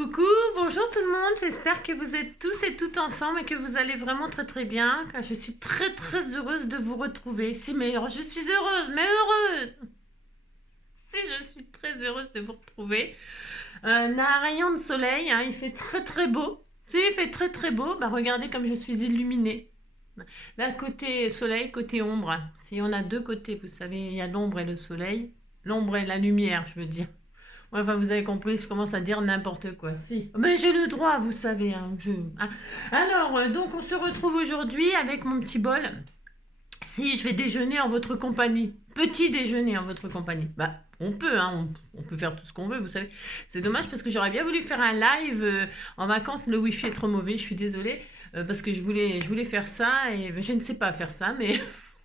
Coucou, bonjour tout le monde, j'espère que vous êtes tous et toutes en forme et que vous allez vraiment très très bien. Car je suis très très heureuse de vous retrouver. Si, mais je suis heureuse, mais heureuse. Si, je suis très heureuse de vous retrouver. On a un rayon de soleil, hein, il fait très très beau. Si, il fait très très beau, bah regardez comme je suis illuminée. Là, côté soleil, côté ombre. Si on a deux côtés, vous savez, il y a l'ombre et le soleil. L'ombre et la lumière, je veux dire. Ouais, enfin, vous avez compris, je commence à dire n'importe quoi. Si. Mais j'ai le droit, vous savez. Hein. Alors, donc, on se retrouve aujourd'hui avec mon petit bol. Si je vais déjeuner en votre compagnie. Petit déjeuner en votre compagnie. Bah, on peut, hein, on peut faire tout ce qu'on veut, vous savez. C'est dommage parce que j'aurais bien voulu faire un live en vacances. Le wifi est trop mauvais, je suis désolée. Parce que je voulais faire ça et je ne sais pas faire ça, mais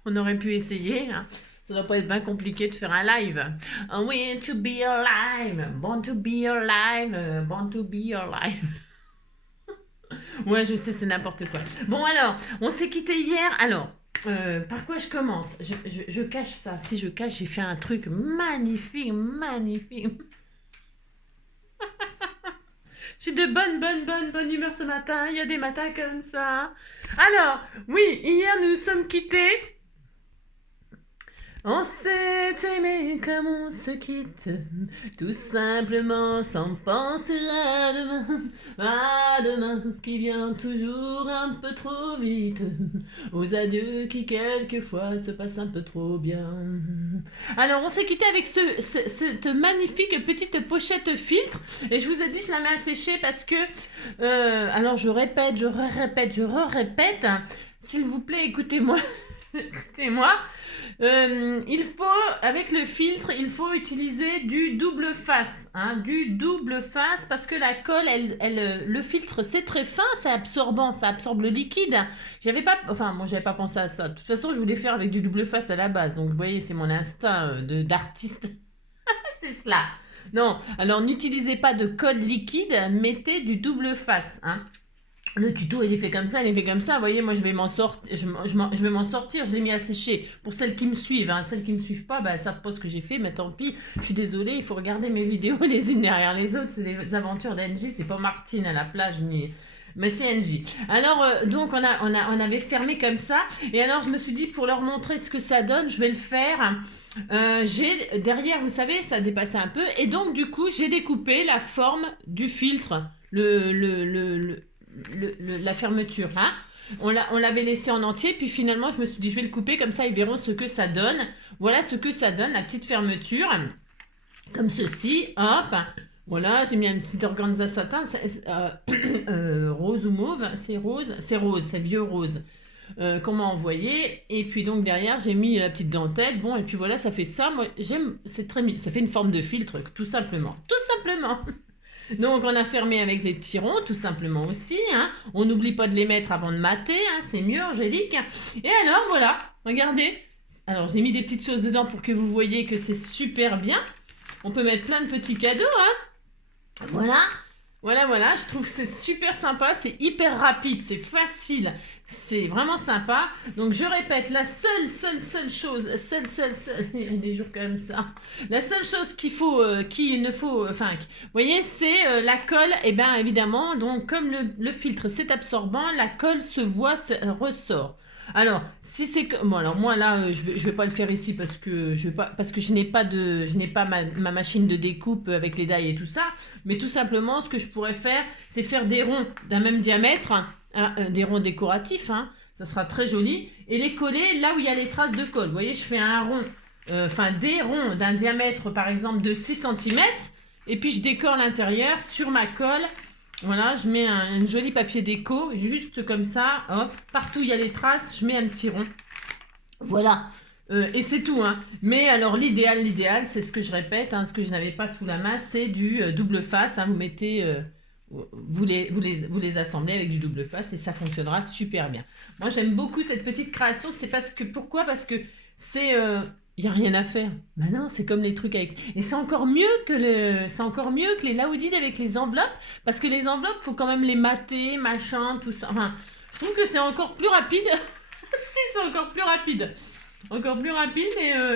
on aurait pu essayer. Hein. Ça doit pas être bien compliqué de faire un live. I want to be alive, born to be alive, born to be alive. Ouais, je sais, c'est n'importe quoi. Bon, alors, on s'est quitté hier. Alors, par quoi je commence je cache ça. Si je cache, j'ai fait un truc magnifique, magnifique. Je suis de bonne humeur ce matin. Il y a des matins comme ça. Alors, oui, hier nous nous sommes quittés. On s'est aimé comme on se quitte, tout simplement sans penser à demain qui vient toujours un peu trop vite, aux adieux qui quelquefois se passent un peu trop bien. Alors on s'est quitté avec cette magnifique petite pochette filtre, et je vous ai dit je la mets à sécher parce que, alors je répète, je répète, s'il vous plaît écoutez-moi, écoutez-moi. Il faut, avec le filtre, il faut utiliser du double face, hein, du double face parce que la colle, le filtre, c'est très fin, c'est absorbant, ça absorbe le liquide. J'avais pas pensé à ça. De toute façon, je voulais faire avec du double face à la base, donc vous voyez, c'est mon instinct d'artiste. C'est cela. Non, alors n'utilisez pas de colle liquide, mettez du double face, hein. Le tuto, il est fait comme ça, il est fait comme ça. Vous voyez, moi, je vais m'en sortir. Je vais m'en sortir. Je l'ai mis à sécher. Pour celles qui me suivent, hein. Celles qui ne me suivent pas, bah, elles ne savent pas ce que j'ai fait. Mais tant pis. Je suis désolée. Il faut regarder mes vidéos les unes derrière les autres. C'est des aventures d'Angie. C'est pas Martine à la plage ni. Mais c'est Angie. Alors, donc, on avait fermé comme ça. Et alors, je me suis dit, pour leur montrer ce que ça donne, je vais le faire. J'ai derrière, vous savez, ça dépassait un peu. Et donc, du coup, j'ai découpé la forme du filtre. La fermeture. Hein. On l'avait laissé en entier, puis finalement, je me suis dit, je vais le couper, comme ça, ils verront ce que ça donne. Voilà ce que ça donne, la petite fermeture. Comme ceci, hop. Voilà, j'ai mis un petit organza satin, rose ou mauve, c'est rose, c'est vieux rose. Qu'on m'a envoyé, et puis donc derrière j'ai mis la petite dentelle, bon, et puis voilà, ça fait ça. Moi j'aime, c'est très ça fait une forme de filtre, tout simplement, donc on a fermé avec des petits ronds, tout simplement aussi, hein. On n'oublie pas de les mettre avant de mater, hein. C'est mieux, Angélique. Et alors voilà, regardez, alors j'ai mis des petites choses dedans pour que vous voyez que c'est super bien. On peut mettre plein de petits cadeaux, hein. Voilà, je trouve que c'est super sympa, c'est hyper rapide, c'est facile, c'est vraiment sympa. Donc je répète, la seule chose, il y a des jours comme ça, la seule chose vous voyez, c'est la colle, et bien évidemment, donc comme le filtre c'est absorbant, la colle se voit, ressort. Alors, si c'est que bon, alors moi là, je vais pas le faire ici parce que je n'ai pas ma machine de découpe avec les die et tout ça. Mais tout simplement, ce que je pourrais faire, c'est faire des ronds d'un même diamètre, hein, des ronds décoratifs. Hein, ça sera très joli, et les coller là où il y a les traces de colle. Vous voyez, je fais un rond, des ronds d'un diamètre par exemple de 6 cm, et puis je décore l'intérieur sur ma colle. Voilà, je mets un joli papier déco, juste comme ça, hop, partout où il y a les traces, je mets un petit rond. Voilà, et c'est tout, hein. Mais alors l'idéal, c'est ce que je répète, hein, ce que je n'avais pas sous la main, c'est du double face, hein. Vous mettez, vous les assemblez avec du double face et ça fonctionnera super bien. Moi j'aime beaucoup cette petite création, pourquoi? Parce que c'est... il n'y a rien à faire. Ben non, c'est comme les trucs avec... Et c'est encore mieux que les Laoudid avec les enveloppes, parce que les enveloppes, faut quand même les mater, machin, tout ça. Enfin, je trouve que c'est encore plus rapide. Si, c'est encore plus rapide. Encore plus rapide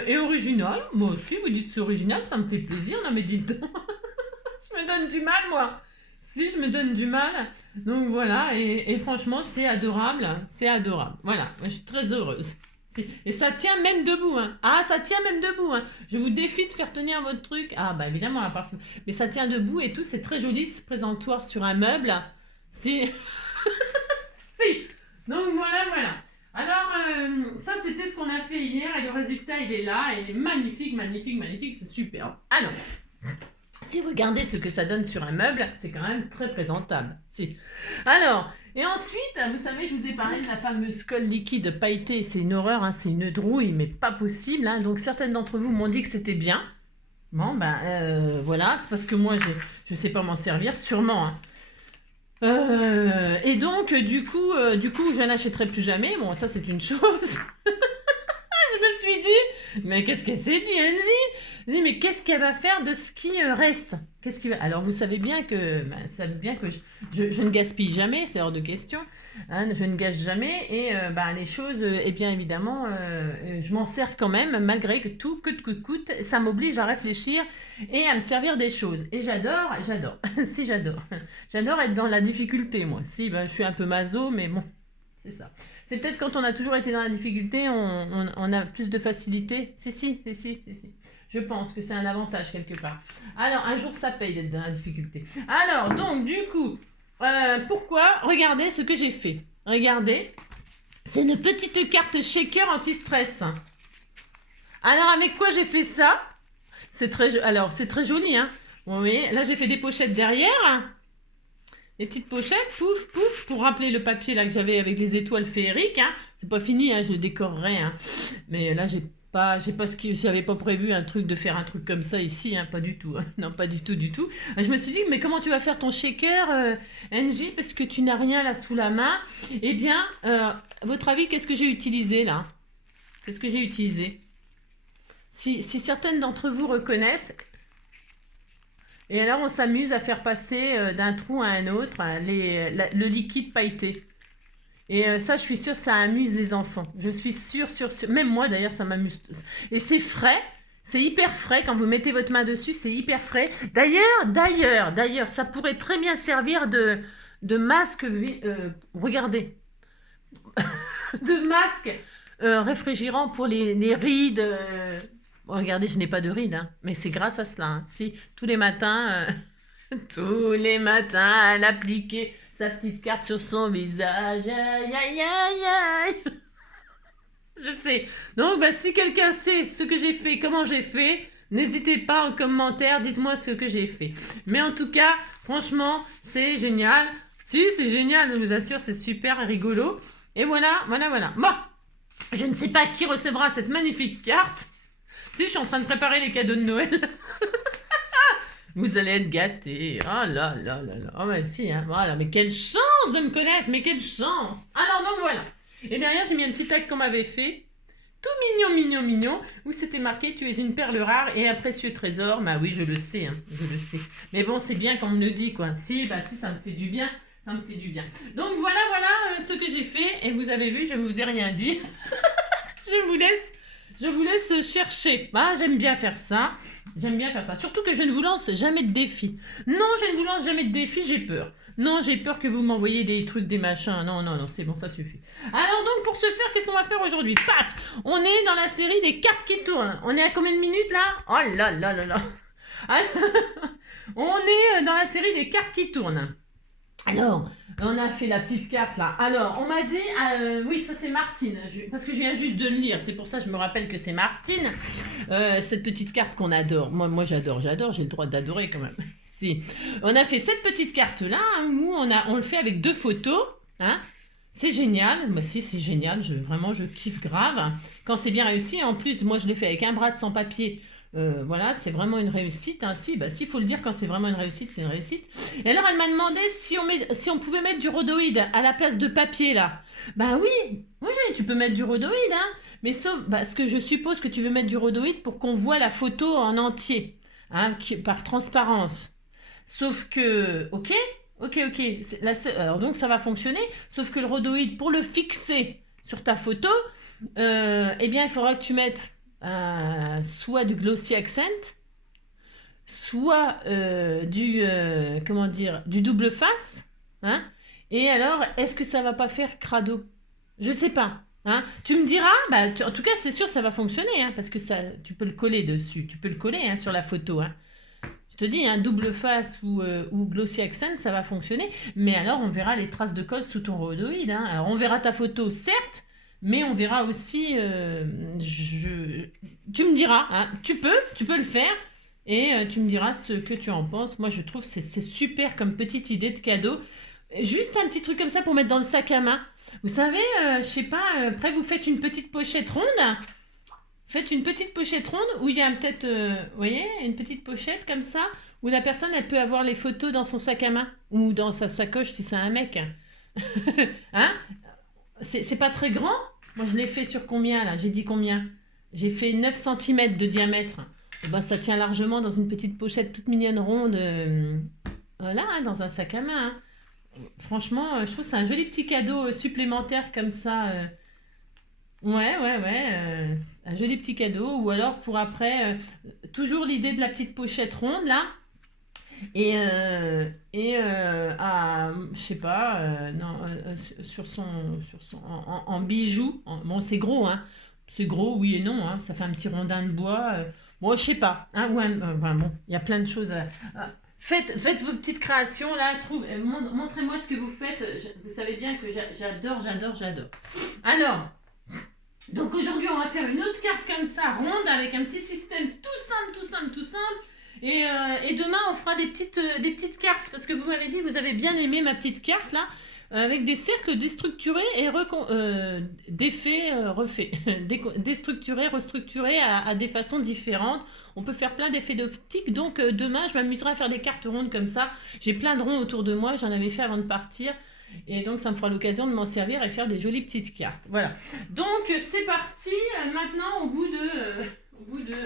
et original. Moi aussi, vous dites c'est original, ça me fait plaisir. Non mais dites donc. Je me donne du mal, moi. Si je me donne du mal. Donc voilà, et franchement, c'est adorable. C'est adorable. Voilà, moi, je suis très heureuse. Et ça tient même debout. Hein. Ah, ça tient même debout. Hein. Je vous défie de faire tenir votre truc. Ah, bah évidemment, à part ça. Mais ça tient debout et tout. C'est très joli, ce présentoir sur un meuble. Si. Si. Donc voilà, voilà. Alors, ça, c'était ce qu'on a fait hier. Et le résultat, il est là. Et il est magnifique, magnifique, magnifique. C'est superbe. Alors. Si vous regardez ce que ça donne sur un meuble, c'est quand même très présentable. Si. Alors, et ensuite, vous savez, je vous ai parlé de la fameuse colle liquide pailletée. C'est une horreur, hein, c'est une drouille, mais pas possible. Hein. Donc, certaines d'entre vous m'ont dit que c'était bien. Bon, ben, voilà, c'est parce que moi, je ne sais pas m'en servir, sûrement. Hein. Et donc, du coup, je n'achèterai plus jamais. Bon, ça, c'est une chose. Je me suis dit, mais qu'est-ce que c'est dit, Angie? Je me dis, mais qu'est-ce qu'elle va faire de ce qui reste? Qu'est-ce qui va... Alors, vous savez bien que, je ne gaspille jamais, c'est hors de question. Hein, je ne gâche jamais. Et les choses, eh bien évidemment, je m'en sers quand même, malgré que tout coûte. Ça m'oblige à réfléchir et à me servir des choses. Et j'adore. Si, j'adore. J'adore être dans la difficulté, moi. Si, je suis un peu maso, mais bon, c'est ça. C'est peut-être quand on a toujours été dans la difficulté, on a plus de facilité. Si. Je pense que c'est un avantage quelque part. Alors, un jour, ça paye d'être dans la difficulté. Alors, donc, du coup, pourquoi? Regardez ce que j'ai fait. Regardez. C'est une petite carte shaker anti-stress. Alors, avec quoi j'ai fait ça? C'est très joli, hein. Oui, là, j'ai fait des pochettes derrière. Les petites pochettes, pouf, pour rappeler le papier là que j'avais avec les étoiles féeriques. Hein. C'est pas fini, hein, je le décorerai. Hein. Mais là, j'avais pas prévu un truc de faire un truc comme ça ici, hein, pas du tout. Hein. Non, pas du tout. Je me suis dit, mais comment tu vas faire ton shaker, Angie, parce que tu n'as rien là sous la main? Eh bien, à votre avis, qu'est-ce que j'ai utilisé là? Qu'est-ce que j'ai utilisé? Si certaines d'entre vous reconnaissent. Et alors, on s'amuse à faire passer d'un trou à un autre le liquide pailleté. Et ça, je suis sûre, ça amuse les enfants. Je suis sûre. Même moi, d'ailleurs, ça m'amuse. Et c'est frais. C'est hyper frais. Quand vous mettez votre main dessus, c'est hyper frais. D'ailleurs, ça pourrait très bien servir de masque. Regardez. De masque réfrigérant pour les rides. Regardez, je n'ai pas de rides, hein, mais c'est grâce à cela. Hein. Si, tous les matins, elle appliquait sa petite carte sur son visage. Aïe. Je sais. Donc, si quelqu'un sait ce que j'ai fait, comment j'ai fait, n'hésitez pas en commentaire, dites-moi ce que j'ai fait. Mais en tout cas, franchement, c'est génial. Si, c'est génial, je vous assure, c'est super rigolo. Et voilà. Bon, je ne sais pas qui recevra cette magnifique carte. Si, je suis en train de préparer les cadeaux de Noël. Vous allez être gâtés. Oh là. Oh bah si, hein. Voilà. Mais quelle chance de me connaître. Mais quelle chance. Alors donc voilà. Et derrière, j'ai mis un petit tag qu'on m'avait fait. Tout mignon. Où c'était marqué, tu es une perle rare et un précieux trésor. Bah oui, je le sais. Hein. Je le sais. Mais bon, c'est bien qu'on me le dit, quoi. Si, ça me fait du bien. Ça me fait du bien. Donc voilà ce que j'ai fait. Et vous avez vu, je ne vous ai rien dit. Je vous laisse chercher. J'aime bien faire ça. Surtout que je ne vous lance jamais de défis. Non, je ne vous lance jamais de défis, j'ai peur. Non, j'ai peur que vous m'envoyiez des trucs, des machins. Non, c'est bon, ça suffit. Alors donc, pour ce faire, qu'est-ce qu'on va faire aujourd'hui? Paf! On est dans la série des cartes qui tournent. On est à combien de minutes là? Oh là. On est dans la série des cartes qui tournent. Alors, on a fait la petite carte là. Alors, on m'a dit, oui, ça c'est Martine, parce que je viens juste de le lire, c'est pour ça que je me rappelle que c'est Martine, cette petite carte qu'on adore. Moi j'adore, j'ai le droit d'adorer quand même. Si. On a fait cette petite carte là, hein, où on le fait avec 2 photos, hein. C'est génial, si c'est génial, vraiment je kiffe grave. Quand c'est bien réussi, en plus, moi je l'ai fait avec un bras de sans-papier. Voilà, c'est vraiment une réussite. Hein. Si, faut le dire, quand c'est vraiment une réussite, c'est une réuite. Et alors, elle m'a demandé si on pouvait mettre du rhodoïde à la place de papier, là. Oui, tu peux mettre du rhodoïde, hein. Mais sauf, parce que je suppose que tu veux mettre du rhodoïde pour qu'on voit la photo en entier, hein, par transparence. Sauf que, ok. Alors, donc, ça va fonctionner. Sauf que le rhodoïde, pour le fixer sur ta photo, eh bien, il faudra que tu mettes soit du glossy accent, soit comment dire, du double face, hein. Et alors, est-ce que ça va pas faire crado? Je sais pas. Hein. Tu me diras, bah, en tout cas, c'est sûr, ça va fonctionner, hein, parce que ça, tu peux le coller dessus, tu peux le coller hein, sur la photo. Hein. Je te dis, un double face ou glossy accent, ça va fonctionner, mais alors on verra les traces de colle sous ton rhodoïde. Hein. Alors on verra ta photo, certes, mais on verra aussi, tu me diras, hein, tu peux le faire, et tu me diras ce que tu en penses. Moi, je trouve que c'est super comme petite idée de cadeau. Juste un petit truc comme ça pour mettre dans le sac à main. Vous savez, je sais pas, après vous faites une petite pochette ronde. Faites une petite pochette ronde où il y a peut-être, vous voyez, une petite pochette comme ça, où la personne, elle peut avoir les photos dans son sac à main. Ou dans sa sacoche si c'est un mec. Hein? C'est pas très grand. Moi, je l'ai fait sur combien, là? J'ai dit combien? J'ai fait 9 cm de diamètre. Et ben, ça tient largement dans une petite pochette toute mignonne ronde. Voilà, hein, dans un sac à main. Hein. Franchement, je trouve que c'est un joli petit cadeau supplémentaire comme ça. Ouais. Un joli petit cadeau. Ou alors pour après, toujours l'idée de la petite pochette ronde là. Je sais pas, non, en bijoux. Bon, c'est gros, hein. C'est gros, oui et non. Hein. Ça fait un petit rondin de bois. Bon, je sais pas. Hein, ouais, enfin, bon, il y a plein de choses faites vos petites créations là, montrez-moi ce que vous faites. Vous savez bien que j'adore. Alors, donc aujourd'hui on va faire une autre carte comme ça, ronde, avec un petit système tout simple. Et demain on fera des petites cartes, parce que vous m'avez dit que vous avez bien aimé ma petite carte là, avec des cercles déstructurés et défaits, refaits. Déstructurés, restructurés à des façons différentes. On peut faire plein d'effets d'optique. Donc demain, je m'amuserai à faire des cartes rondes comme ça. J'ai plein de ronds autour de moi. J'en avais fait avant de partir. Et donc, ça me fera l'occasion de m'en servir et faire des jolies petites cartes. Voilà. Donc, c'est parti. Maintenant, au bout de... je sais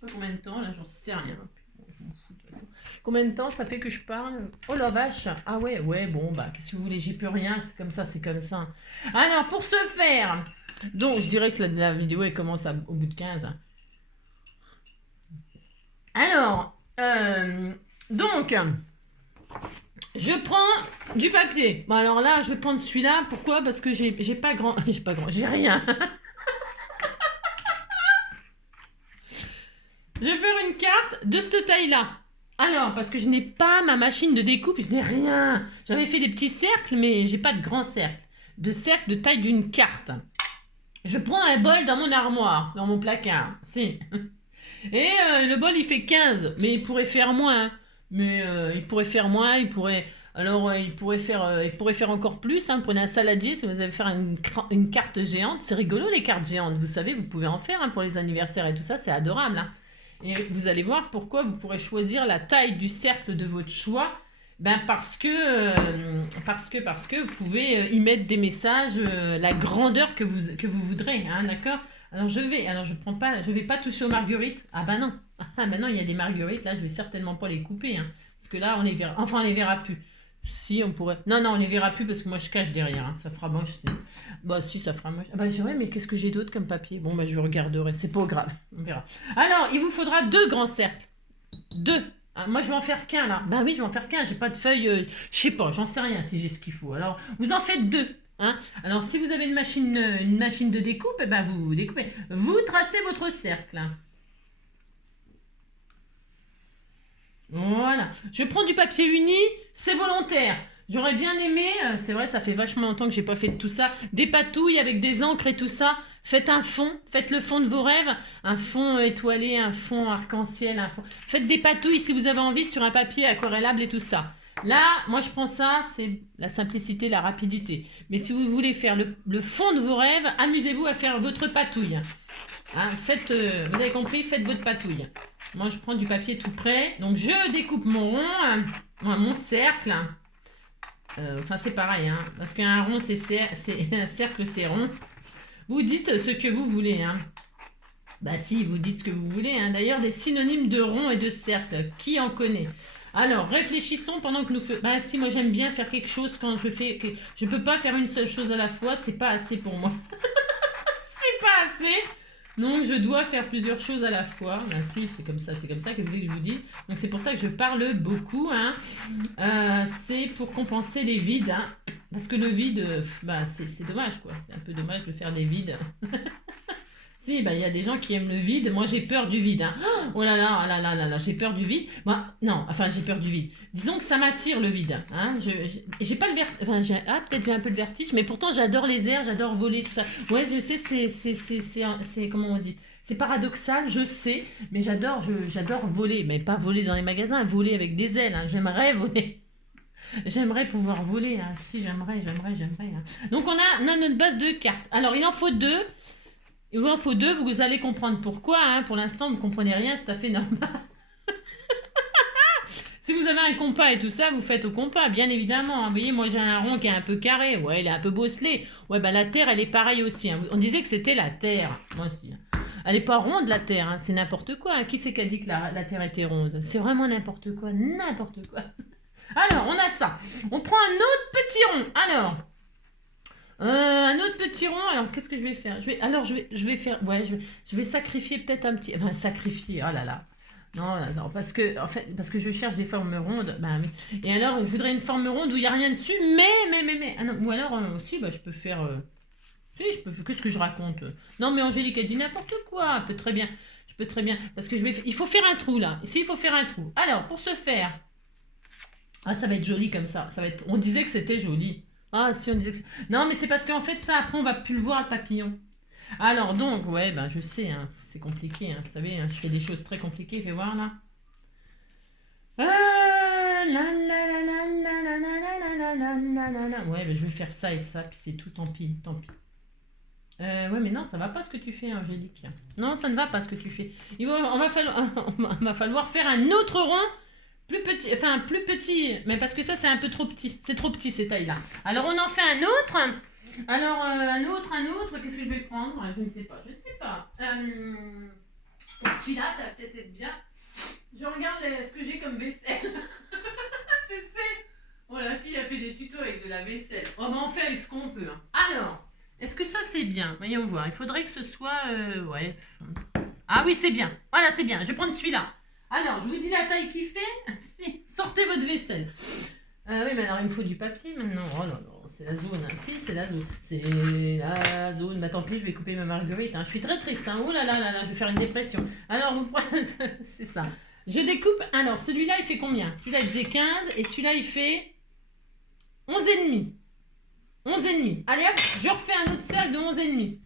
pas combien de temps, là, j'en sais rien. Je m'en fous de toute façon. Combien de temps ça fait que je parle? Oh la vache! Ah ouais, bon, bah, qu'est-ce que vous voulez? J'y peux rien, c'est comme ça. Alors, pour ce faire, donc, je dirais que la vidéo, elle commence au bout de 15. Alors, donc, je prends du papier. Bon, alors là, je vais prendre celui-là. Pourquoi? Parce que j'ai j'ai rien. Je vais faire une carte de cette taille-là. Alors, parce que je n'ai pas ma machine de découpe, je n'ai rien. J'avais fait des petits cercles, mais j'ai pas de grands cercles. De cercles de taille d'une carte. Je prends un bol dans mon armoire, dans mon placard. Si. Et le bol, il fait 15. Mais il pourrait faire moins. Il pourrait faire encore plus. Hein. Prenez un saladier si vous allez faire une carte géante. C'est rigolo, les cartes géantes. Vous savez, vous pouvez en faire hein, pour les anniversaires et tout ça. C'est adorable. Hein. Et vous allez voir pourquoi vous pourrez choisir la taille du cercle de votre choix. Ben parce que vous pouvez y mettre des messages, la grandeur que vous voudrez. Hein, d'accord? Alors je vais pas toucher aux marguerites. Ah bah non. Ah bah non, il y a des marguerites, là je vais certainement pas les couper. Hein, parce que là on les verra. Enfin on les verra plus. Si on pourrait. Non, on les verra plus parce que moi je cache derrière. Hein. Ça fera moche. Bah si, ça fera moche. Ah bah ouais, mais qu'est-ce que j'ai d'autre comme papier? Bon bah je regarderai. C'est pas grave. On verra. Alors, il vous faudra 2 grands cercles. 2. Ah, moi je vais en faire qu'un là. Bah oui, je vais en faire qu'un. J'ai pas de feuilles. Je sais pas, j'en sais rien si j'ai ce qu'il faut. Alors, vous en faites 2. Hein. Alors, si vous avez une machine de découpe, eh ben, vous découpez. Vous tracez votre cercle. Hein. Voilà. Je prends du papier uni, c'est volontaire. J'aurais bien aimé, c'est vrai, ça fait vachement longtemps que j'ai pas fait de tout ça, des patouilles avec des encres et tout ça. Faites un fond, faites le fond de vos rêves, un fond étoilé, un fond arc-en-ciel, un fond. Faites des patouilles si vous avez envie sur un papier aquarellable et tout ça. Là, moi je prends ça, c'est la simplicité, la rapidité. Mais si vous voulez faire le fond de vos rêves, amusez-vous à faire votre patouille. Hein, vous avez compris, faites votre patouille. Moi, je prends du papier tout prêt. Donc, je découpe mon rond, mon cercle. Enfin, c'est pareil, hein, parce qu'un rond, un cercle, c'est rond. Vous dites ce que vous voulez. Hein. Bah si, vous dites ce que vous voulez. Hein. D'ailleurs, des synonymes de rond et de cercle, qui en connaît? Alors, réfléchissons pendant que nous faisons... Bah si, moi, j'aime bien faire quelque chose quand je fais... Je peux pas faire une seule chose à la fois, c'est pas assez pour moi. C'est pas assez. Donc, je dois faire plusieurs choses à la fois. Ben, si, c'est comme ça que je vous dis. Donc, c'est pour ça que je parle beaucoup. Hein. C'est pour compenser les vides. Hein. Parce que le vide, bah, c'est dommage, quoi. C'est un peu dommage de faire des vides. Si, bah, il y a des gens qui aiment le vide. Moi, j'ai peur du vide. Hein. Oh là là, là là là là, j'ai peur du vide. Moi, non, enfin, j'ai peur du vide. Disons que ça m'attire le vide. Hein. J'ai pas le vertige. Enfin, peut-être j'ai un peu le vertige, mais pourtant, j'adore les airs, j'adore voler, tout ça. Ouais, je sais, c'est comment on dit? C'est paradoxal, je sais, mais j'adore voler. Mais pas voler dans les magasins, voler avec des ailes. Hein. J'aimerais voler. J'aimerais pouvoir voler. Hein. Si, j'aimerais. Hein. Donc, on a notre base de cartes. Alors, il en faut deux. Il vous en faut deux, vous allez comprendre pourquoi. Hein. Pour l'instant, vous ne comprenez rien, c'est tout à fait normal. Si vous avez un compas et tout ça, vous faites au compas, bien évidemment. Hein. Vous voyez, moi j'ai un rond qui est un peu carré. Ouais, il est un peu bosselé. Ouais, bah la Terre, elle est pareille aussi. Hein. On disait que c'était la Terre. Moi aussi. Hein. Elle n'est pas ronde, la Terre. Hein. C'est n'importe quoi. Hein. Qui c'est qui a dit que la Terre était ronde? C'est vraiment n'importe quoi. N'importe quoi. Alors, on a ça. On prend un autre petit rond. Alors... un autre petit rond, alors qu'est-ce que je vais faire? Je vais faire, ouais, je vais sacrifier peut-être un petit, enfin sacrifier, oh là là, non, parce que, en fait, parce que je cherche des formes rondes, bah, et alors je voudrais une forme ronde où il n'y a rien dessus, mais, ah non, ou alors aussi, bah, je peux faire, qu'est-ce que je raconte? Non mais Angélique a dit n'importe quoi, je peux très bien, parce que il faut faire un trou là, ici il faut faire un trou, alors pour ce faire, ah ça va être joli comme ça va être, on disait que c'était joli. Ah, si on disait que... Non, mais c'est parce qu'en fait, ça, après, on va plus le voir, le papillon. Alors, donc, ouais, ben, je sais, hein, c'est compliqué, hein, vous savez, hein, je fais des choses très compliquées, fais voir, là. Ouais, ben, je vais faire ça et ça, puis c'est tout, tant pis, tant pis. Ouais, mais non, ça va pas ce que tu fais, Angélique. Non, ça ne va pas ce que tu fais. On va falloir faire un autre rond plus petit, mais parce que ça c'est un peu trop petit, c'est trop petit ces tailles-là. Alors on en fait un autre, alors un autre, qu'est-ce que je vais prendre? Je ne sais pas. Celui-là, ça va peut-être être bien. Je regarde ce que j'ai comme vaisselle. Je sais. Oh, la fille a fait des tutos avec de la vaisselle. On va en faire avec ce qu'on peut. Hein. Alors, est-ce que ça c'est bien? Voyons voir, il faudrait que ce soit... ouais. Ah oui, c'est bien. Voilà, c'est bien. Je vais prendre celui-là. Alors, je vous dis la taille qu'il fait. Si, sortez votre vaisselle. Oui, mais alors il me faut du papier maintenant. Oh non, non, c'est la zone. Hein. Si, c'est la zone. C'est la zone. Bah tant pis, je vais couper ma marguerite. Hein. Je suis très triste. Hein. Oh là là là là, je vais faire une dépression. Alors, vous prenez... c'est ça. Je découpe. Alors, celui-là, il fait combien? Celui-là, il faisait 15 et celui-là, il fait 11,5. 11,5. Allez hop, je refais un autre cercle de 11,5.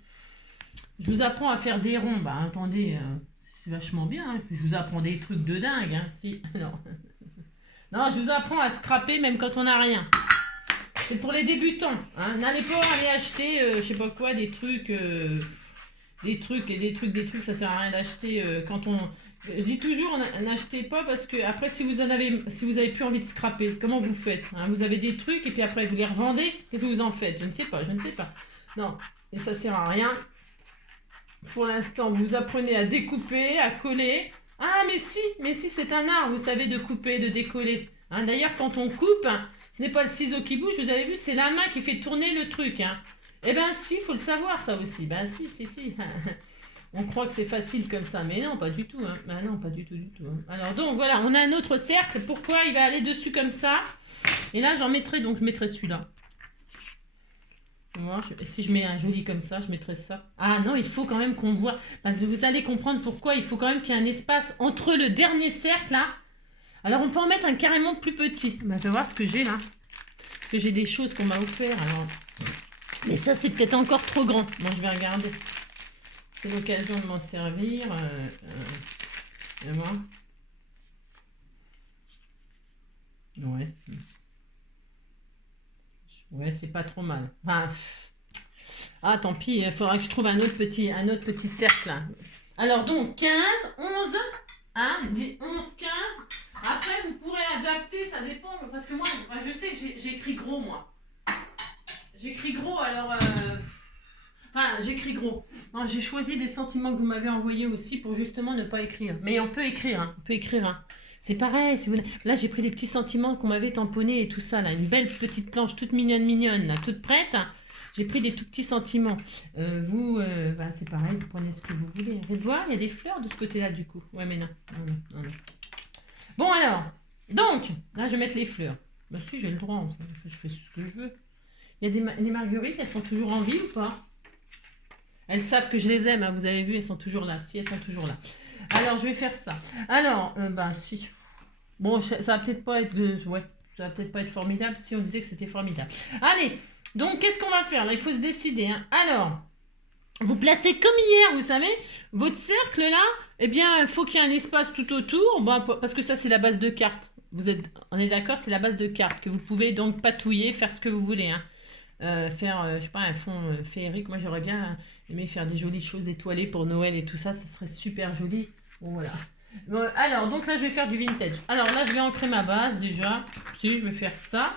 Je vous apprends à faire des ronds. Bah attendez... c'est vachement bien, hein. Je vous apprends des trucs de dingue, hein. Si, non. Non, je vous apprends à scraper même quand on n'a rien. C'est pour les débutants, hein. N'allez pas aller acheter, je sais pas quoi, des trucs, ça sert à rien d'acheter quand on... Je dis toujours, n'achetez pas parce que après, si vous avez plus envie de scraper, comment vous faites, hein? Vous avez des trucs et puis après vous les revendez, qu'est-ce que vous en faites? Je ne sais pas. Non, et ça sert à rien. Pour l'instant, vous apprenez à découper, à coller. Ah, mais si, c'est un art, vous savez, de couper, de décoller. Hein, d'ailleurs, quand on coupe, ce n'est pas le ciseau qui bouge, vous avez vu, c'est la main qui fait tourner le truc. Hein. Eh ben si, il faut le savoir, ça aussi. Ben si. On croit que c'est facile comme ça, mais non, pas du tout. Hein. Ben non, pas du tout. Hein. Alors donc, voilà, on a un autre cercle. Pourquoi il va aller dessus comme ça? Et là, je mettrai celui-là. Moi, si je mets un joli comme ça, je mettrai ça. Ah non, il faut quand même qu'on voit. Parce que vous allez comprendre pourquoi. Il faut quand même qu'il y ait un espace entre le dernier cercle là. Alors on peut en mettre un carrément plus petit. On va voir ce que j'ai là. Parce que j'ai des choses qu'on m'a offert. Alors... Mais ça c'est peut-être encore trop grand. Moi je vais regarder. C'est l'occasion de m'en servir. Et moi. Ouais. Ouais, c'est pas trop mal. Enfin, ah, tant pis, il faudra que je trouve un autre petit cercle. Là. Alors, donc, 15, 11, hein, 11, 15. Après, vous pourrez adapter, ça dépend. Parce que moi, je sais que j'écris gros, moi. J'écris gros, alors... Enfin, j'écris gros. J'ai choisi des sentiments que vous m'avez envoyés aussi pour justement ne pas écrire. Mais on peut écrire, hein. C'est pareil. Là, j'ai pris des petits sentiments qu'on m'avait tamponnés et tout ça. Là, une belle petite planche toute mignonne, là, toute prête. J'ai pris des tout petits sentiments. Vous, ben, c'est pareil, vous prenez ce que vous voulez. Vous voir, il y a des fleurs de ce côté-là, du coup. Ouais, mais non. Non. Bon, alors. Donc, là, je vais mettre les fleurs. Bah si, j'ai le droit. Je fais ce que je veux. Il y a les marguerites, elles sont toujours en vie ou pas? Elles savent que je les aime, hein, vous avez vu, elles sont toujours là. Si, elles sont toujours là. Alors, je vais faire ça. Alors, ben si... Bon, ça va peut-être pas être... ouais, ça va peut-être pas être formidable si on disait que c'était formidable. Allez, donc qu'est-ce qu'on va faire là? Il faut se décider. Hein. Alors, vous placez comme hier, vous savez, votre cercle là, eh bien, il faut qu'il y ait un espace tout autour, bon, parce que ça, c'est la base de cartes. On est d'accord, c'est la base de cartes que vous pouvez donc patouiller, faire ce que vous voulez. Hein. Je sais pas, un fond féerique. Moi, j'aurais bien aimé faire des jolies choses étoilées pour Noël et tout ça. Ça serait super joli. Bon, voilà. Bon, alors, donc là, je vais faire du vintage. Alors là, je vais ancrer ma base déjà. Si, je vais faire ça.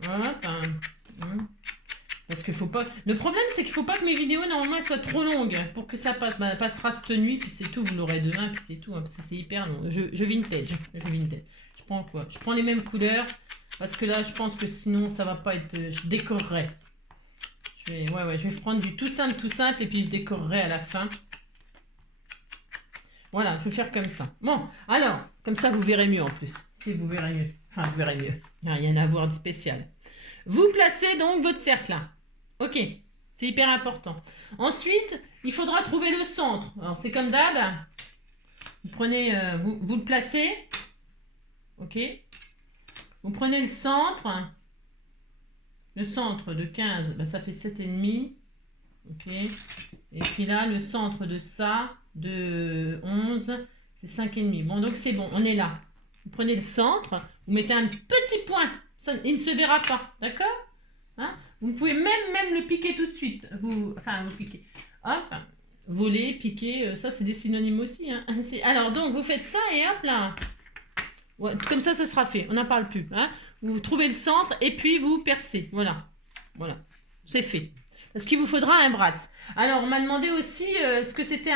Voilà. Parce qu'il faut pas... Le problème, c'est qu'il faut pas que mes vidéos, normalement, elles soient trop longues. Pour que ça passe, bah, passera cette nuit, puis c'est tout. Vous l'aurez demain, puis c'est tout. Hein, parce que c'est hyper long. Je vintage. Je prends quoi? Je prends les mêmes couleurs. Parce que là, je pense que sinon, ça va pas être... Je décorerai. Je vais prendre du tout simple, et puis je décorerai à la fin. Voilà, je vais faire comme ça. Bon, alors, comme ça, vous verrez mieux en plus. Si vous verrez mieux. Enfin, vous verrez mieux. Il n'y a rien à voir de spécial. Vous placez donc votre cercle là. Ok, c'est hyper important. Ensuite, il faudra trouver le centre. Alors, c'est comme d'hab. Vous prenez... vous le placez. Ok. Vous prenez le centre. Le centre de 15, ben ça fait 7,5. Ok. Et puis là, le centre de ça, de 11, c'est 5,5. Bon, donc c'est bon, on est là. Vous prenez le centre, vous mettez un petit point. Ça, il ne se verra pas, d'accord, hein? Vous pouvez même le piquer tout de suite. Vous piquez. Hop, voler, piquer, ça c'est des synonymes aussi. Hein. Alors, donc, vous faites ça et hop là. Ouais, comme ça sera fait. On n'en parle plus. Hein. Vous trouvez le centre et puis vous percez. Voilà. C'est fait. Parce qu'il vous faudra un bratz. Alors, on m'a demandé aussi ce que c'était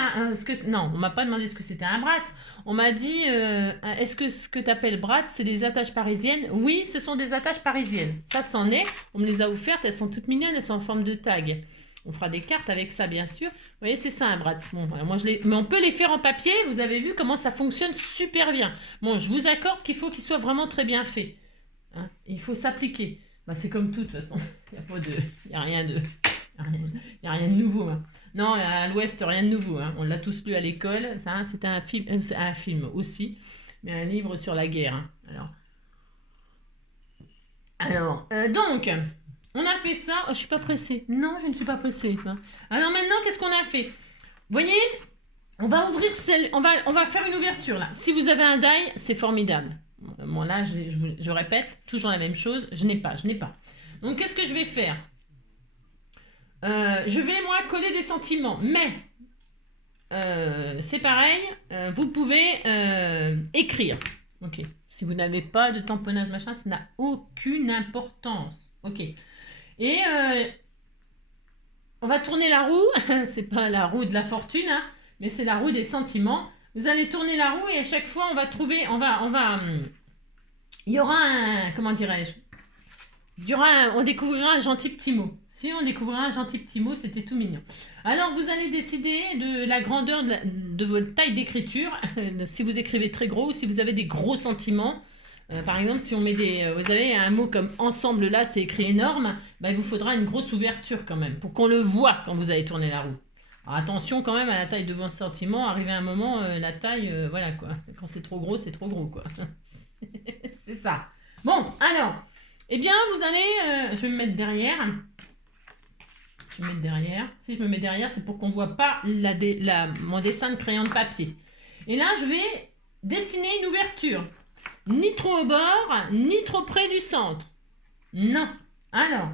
non, on m'a pas demandé ce que c'était un bratz. On m'a dit, est-ce que ce que tu appelles bratz, c'est des attaches parisiennes? Oui, ce sont des attaches parisiennes. Ça, c'en est. On me les a offertes. Elles sont toutes mignonnes. Elles sont en forme de tag. On fera des cartes avec ça, bien sûr. Vous voyez, c'est ça un bratz. Bon, moi, mais on peut les faire en papier. Vous avez vu comment ça fonctionne super bien. Bon, je vous accorde qu'il faut qu'il soit vraiment très bien fait. Hein, il faut s'appliquer. Bah, c'est comme tout, de toute façon. Il n'y a rien de nouveau. Hein. Non, à l'Ouest, rien de nouveau. Hein. On l'a tous lu à l'école. Ça, c'était un film aussi, mais un livre sur la guerre. Hein. Alors, donc, on a fait ça. Oh, je suis pas pressée. Non, je ne suis pas pressée. Hein. Alors maintenant, qu'est-ce qu'on a fait? Vous voyez, on va ouvrir on va faire une ouverture là. Si vous avez un die, c'est formidable. Bon là, je répète, toujours la même chose. Je n'ai pas. Donc, qu'est-ce que je vais faire? Je vais, moi, coller des sentiments. Mais, c'est pareil, vous pouvez écrire. Ok. Si vous n'avez pas de tamponnage, machin, ça n'a aucune importance. Ok. Et on va tourner la roue. C'est pas la roue de la fortune, hein, mais c'est la roue des sentiments. Vous allez tourner la roue et à chaque fois, on va trouver... il y aura un... Comment dirais-je? On découvrira un gentil petit mot. Si on découvrira un gentil petit mot, c'était tout mignon. Alors, vous allez décider de la grandeur de votre taille d'écriture. Si vous écrivez très gros ou si vous avez des gros sentiments. Par exemple, si on met vous avez un mot comme ensemble là, c'est écrit énorme. Bah, il vous faudra une grosse ouverture quand même pour qu'on le voit quand vous allez tourner la roue. Alors, attention quand même à la taille de vos sentiments. Arrivé à un moment, la taille, voilà quoi. Quand c'est trop gros quoi. C'est ça. Bon, alors... Eh bien, vous allez... je vais me mettre derrière. Si je me mets derrière, c'est pour qu'on ne voit pas mon dessin de crayon de papier. Et là, je vais dessiner une ouverture. Ni trop au bord, ni trop près du centre. Non. Alors,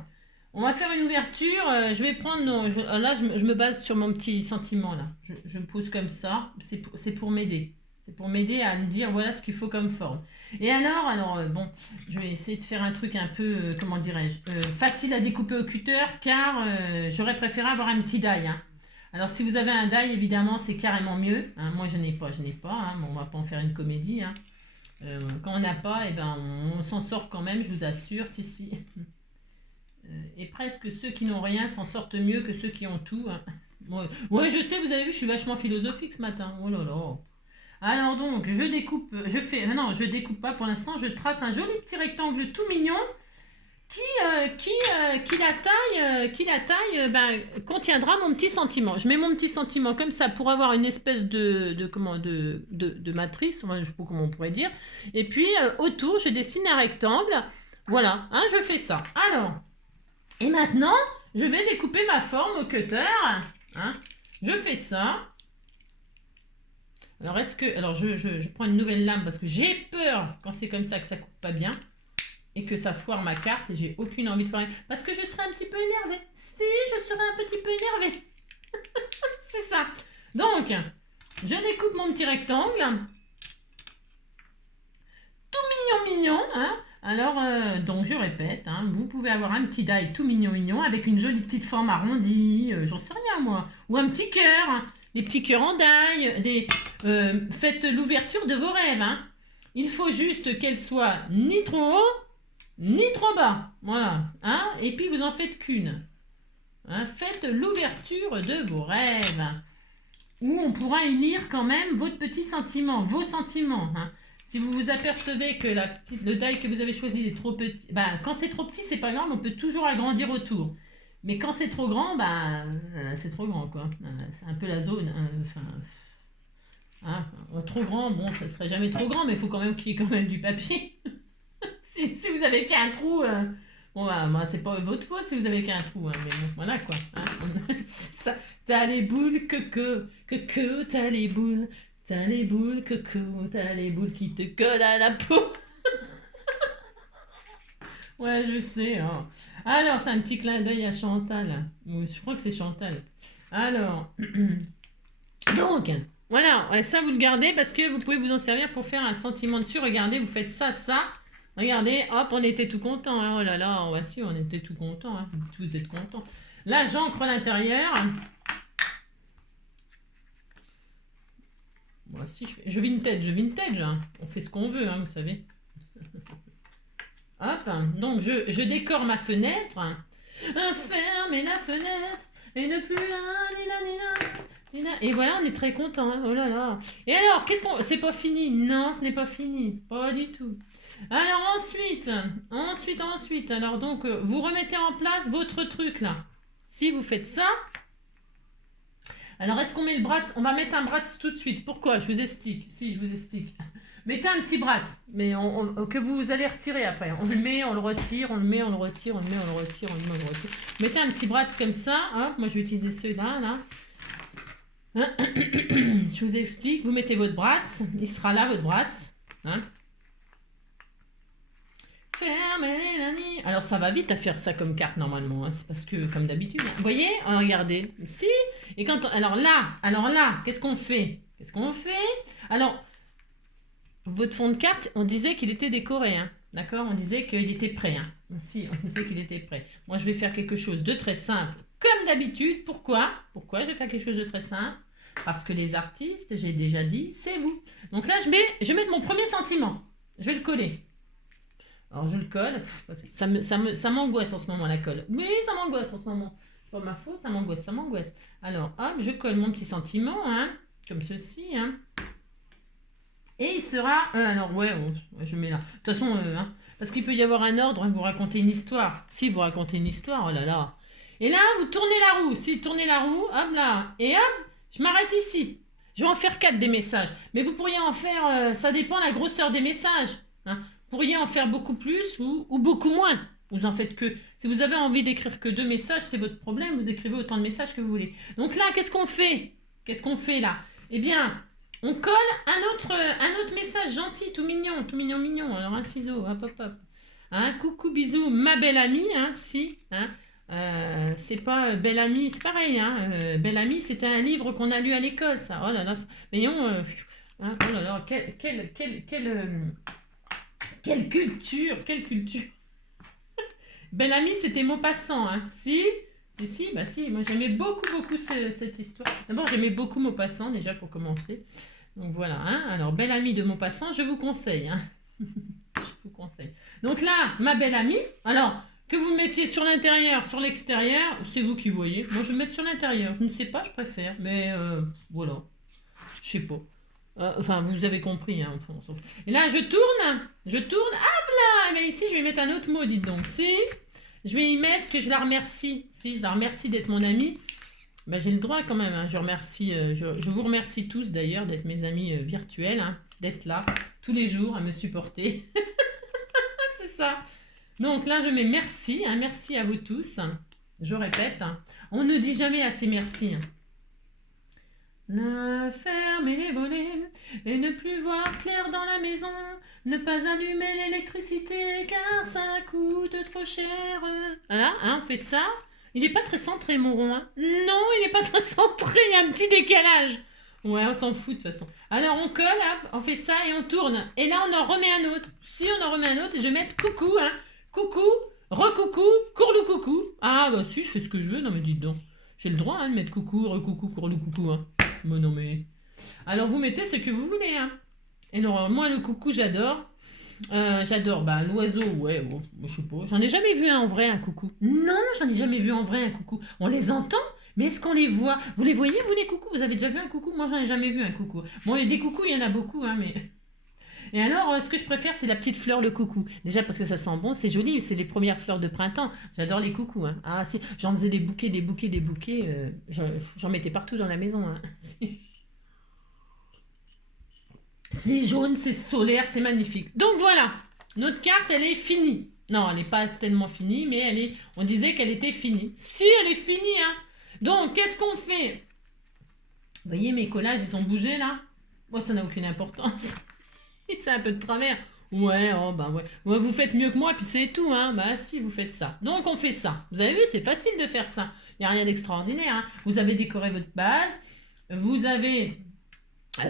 on va faire une ouverture. Je vais prendre... là, je me base sur mon petit sentiment. Là. Je me pose comme ça. C'est pour m'aider. C'est pour m'aider à me dire voilà ce qu'il faut comme forme. Et alors bon, je vais essayer de faire un truc un peu, comment dirais-je, facile à découper au cutter car j'aurais préféré avoir un petit die. Hein. Alors si vous avez un die, évidemment, c'est carrément mieux. Hein. Moi, je n'ai pas. Hein. Bon, on va pas en faire une comédie. Hein. Quand on n'a pas, eh ben, on s'en sort quand même, je vous assure. Si. Et presque ceux qui n'ont rien s'en sortent mieux que ceux qui ont tout. Hein. Ouais, je sais, vous avez vu, je suis vachement philosophique ce matin. Oh là là. Alors donc, je découpe, non, je découpe pas pour l'instant, je trace un joli petit rectangle tout mignon qui la taille contiendra mon petit sentiment. Je mets mon petit sentiment comme ça pour avoir une espèce de matrice, je ne sais pas comment on pourrait dire. Et puis autour, je dessine un rectangle. Voilà, hein, je fais ça. Alors, et maintenant, je vais découper ma forme au cutter. Hein. Je fais ça. Alors, je prends une nouvelle lame parce que j'ai peur quand c'est comme ça que ça coupe pas bien. Et que ça foire ma carte et j'ai aucune envie de foirer. Parce que je serais un petit peu énervée. Si, je serais un petit peu énervée. C'est ça. Donc, je découpe mon petit rectangle. Tout mignon. Hein. Alors, donc je répète, hein, vous pouvez avoir un petit die tout mignon avec une jolie petite forme arrondie, j'en sais rien moi. Ou un petit cœur, hein, des petits cœurs en die. Faites l'ouverture de vos rêves. Hein. Il faut juste qu'elle soit ni trop haut, ni trop bas, voilà, hein, et puis vous en faites qu'une. Hein, faites l'ouverture de vos rêves, où on pourra y lire quand même votre petit sentiment, vos sentiments. Hein. Si vous vous apercevez que le die que vous avez choisi est trop petit, quand c'est trop petit, c'est pas grave, on peut toujours agrandir autour. Mais quand c'est trop grand, c'est trop grand, quoi. C'est un peu la zone. Trop grand, bon, ça serait jamais trop grand, mais il faut quand même qu'il y ait quand même du papier. Si vous avez qu'un trou, c'est pas votre faute si vous avez qu'un trou, hein, mais bon, voilà quoi. Hein. C'est ça. T'as les boules, coco, t'as les boules, coco, t'as les boules qui te collent à la peau. Ouais, je sais. Hein. Alors, c'est un petit clin d'œil à Chantal. Je crois que c'est Chantal. Alors, donc, voilà, ça vous le gardez parce que vous pouvez vous en servir pour faire un sentiment dessus. Regardez, vous faites ça. Regardez, hop, on était tout content. Hein. Oh là là, voici, on était tout content. Hein. Vous êtes contents. Là, j'encre l'intérieur. Voici, je vintage. Hein. On fait ce qu'on veut, hein, vous savez. Hop, donc je décore ma fenêtre. Fermez la fenêtre et ne plus et voilà, on est très content. Hein. Oh là là. Et alors, c'est pas fini? Non, ce n'est pas fini. Pas du tout. Alors ensuite, alors donc vous remettez en place votre truc là. Si vous faites ça, alors est-ce qu'on met le bras? On va mettre un bras tout de suite. Pourquoi? Je vous explique. Mettez un petit bras, mais que vous allez retirer après. On le met, on le retire, on le met, on le retire, on le met, on le retire, on le met, on le retire. Mettez un petit bras comme ça. Hein. Moi je vais utiliser ceux-là. Là. Je vous explique. Vous mettez votre bras. Il sera là votre bras. Hein. Fermez la nuit. Alors ça va vite à faire ça comme carte normalement, hein. C'est parce que comme d'habitude. Vous voyez, regardez. Si. Et quand alors là, qu'est-ce qu'on fait? Alors votre fond de carte, on disait qu'il était décoré, hein. D'accord? On disait qu'il était prêt. Hein. Si, on disait qu'il était prêt. Moi je vais faire quelque chose de très simple, comme d'habitude. Pourquoi je vais faire quelque chose de très simple? Parce que les artistes, j'ai déjà dit, c'est vous. Donc là je vais mettre mon premier sentiment. Je vais le coller. Alors je le colle, ça m'angoisse en ce moment la colle. Oui, ça m'angoisse en ce moment. C'est pas ma faute, ça m'angoisse. Alors hop, je colle mon petit sentiment, hein, comme ceci, hein. Et il sera, je mets là. De toute façon, hein, parce qu'il peut y avoir un ordre, hein, vous racontez une histoire. Si vous racontez une histoire, oh là là. Et là, vous tournez la roue. Si vous tournez la roue, hop là, et hop, je m'arrête ici. Je vais en faire 4 des messages. Mais vous pourriez en faire, ça dépend de la grosseur des messages, hein. Vous pourriez en faire beaucoup plus ou beaucoup moins. Vous en faites que... Si vous avez envie d'écrire que 2 messages, c'est votre problème. Vous écrivez autant de messages que vous voulez. Donc là, qu'est-ce qu'on fait là? Eh bien, on colle un autre message gentil, tout mignon. Alors un ciseau, hop. Hein, coucou, bisous, ma belle amie, hein, si. Hein, c'est pas Belle Amie, c'est pareil. Hein, Belle Amie, c'était un livre qu'on a lu à l'école, ça. Oh là là, voyons, hein, oh là là, quelle culture. Belle Amie, c'était Maupassant, hein. Si, moi j'aimais beaucoup cette histoire. D'abord, j'aimais beaucoup Maupassant, déjà pour commencer. Donc voilà, hein. Alors Belle Amie de Maupassant, je vous conseille, hein. Je vous conseille. Donc là, ma belle amie, alors, Que vous mettiez sur l'intérieur, sur l'extérieur, c'est vous qui voyez. Moi, je vais mettre sur l'intérieur. Je ne sais pas, je préfère. Mais voilà. Je sais pas. Enfin, vous avez compris. Hein, on s'en fout. Et là, je tourne. Je tourne. Ah, là. Mais ici, je vais mettre un autre mot, dites donc. Si, je vais y mettre que je la remercie. Si, je la remercie d'être mon amie. Ben, j'ai le droit quand même. Hein. Je remercie. Je vous remercie tous d'ailleurs d'être mes amis virtuels. Hein, d'être là tous les jours à me supporter. C'est ça. Donc là, je mets merci, hein, merci à vous tous. Je répète, hein, on ne dit jamais assez merci. Ne fermer les volets et ne plus voir clair dans la maison. Ne pas allumer l'électricité car ça coûte trop cher. Voilà, hein, on fait ça. Il n'est pas très centré, mon rond. Hein. Non, il n'est pas très centré, il y a un petit décalage. Ouais, on s'en fout de toute façon. Alors on colle, hop, on fait ça et on tourne. Et là, on en remet un autre. Si on en remet un autre, je vais mettre coucou, hein. Coucou, recoucou, courlou coucou. Ah bah si, je fais ce que je veux. Non mais dites donc. J'ai le droit hein, de mettre coucou, recoucou, courlou coucou. Hein. Mais non mais... Alors vous mettez ce que vous voulez. Hein. Et non, moi le coucou j'adore. J'adore bah, l'oiseau, ouais, bon, je sais pas. J'en ai jamais vu un en vrai, un coucou. Non, j'en ai jamais vu en vrai un coucou. On les entend, mais est-ce qu'on les voit? Vous les voyez, vous les coucous? Vous avez déjà vu un coucou? Moi j'en ai jamais vu un coucou. Bon, des coucous, il y en a beaucoup, hein, mais... Et alors, ce que je préfère, c'est la petite fleur, le coucou. Déjà parce que ça sent bon, c'est joli, c'est les premières fleurs de printemps. J'adore les coucous. Hein. Ah si, j'en faisais des bouquets, des bouquets, des bouquets. J'en mettais partout dans la maison. Hein. C'est jaune, c'est solaire, c'est magnifique. Donc voilà, notre carte, elle est finie. Non, elle n'est pas tellement finie, mais on disait qu'elle était finie. Si, elle est finie. Hein. Donc, qu'est-ce qu'on fait? Vous voyez, mes collages, ils ont bougé là. Moi, ça n'a aucune importance. C'est un peu de travers. Ouais, oh bah ouais. Ouais, vous faites mieux que moi, puis c'est tout, hein. Bah si, vous faites ça. Donc on fait ça. Vous avez vu, c'est facile de faire ça. Il n'y a rien d'extraordinaire. Hein. Vous avez décoré votre base. Vous avez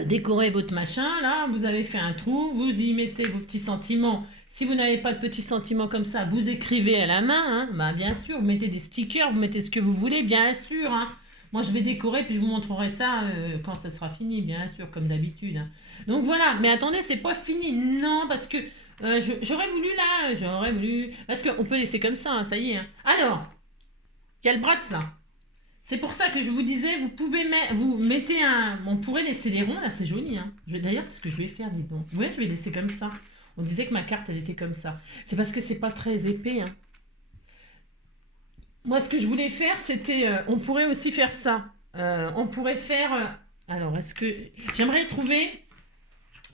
décoré votre machin, là. Vous avez fait un trou. Vous y mettez vos petits sentiments. Si vous n'avez pas de petits sentiments comme ça, vous écrivez à la main. Hein. Bah bien sûr, vous mettez des stickers, vous mettez ce que vous voulez, bien sûr. Hein. Moi, je vais décorer, puis je vous montrerai ça quand ça sera fini, bien sûr, comme d'habitude. Hein. Donc voilà, mais attendez, c'est pas fini. Non, parce que j'aurais voulu là, j'aurais voulu... Parce qu'on peut laisser comme ça, hein, ça y est. Hein. Alors, il y a le Bratz là. C'est pour ça que je vous disais, vous pouvez vous mettez un... On pourrait laisser les ronds, là, c'est joli. Hein. D'ailleurs, c'est ce que je vais faire, dis donc. Ouais, je vais laisser comme ça. On disait que ma carte, elle était comme ça. C'est parce que c'est pas très épais, hein. Moi, ce que je voulais faire, c'était... on pourrait aussi faire ça. On pourrait faire... alors, est-ce que... J'aimerais trouver...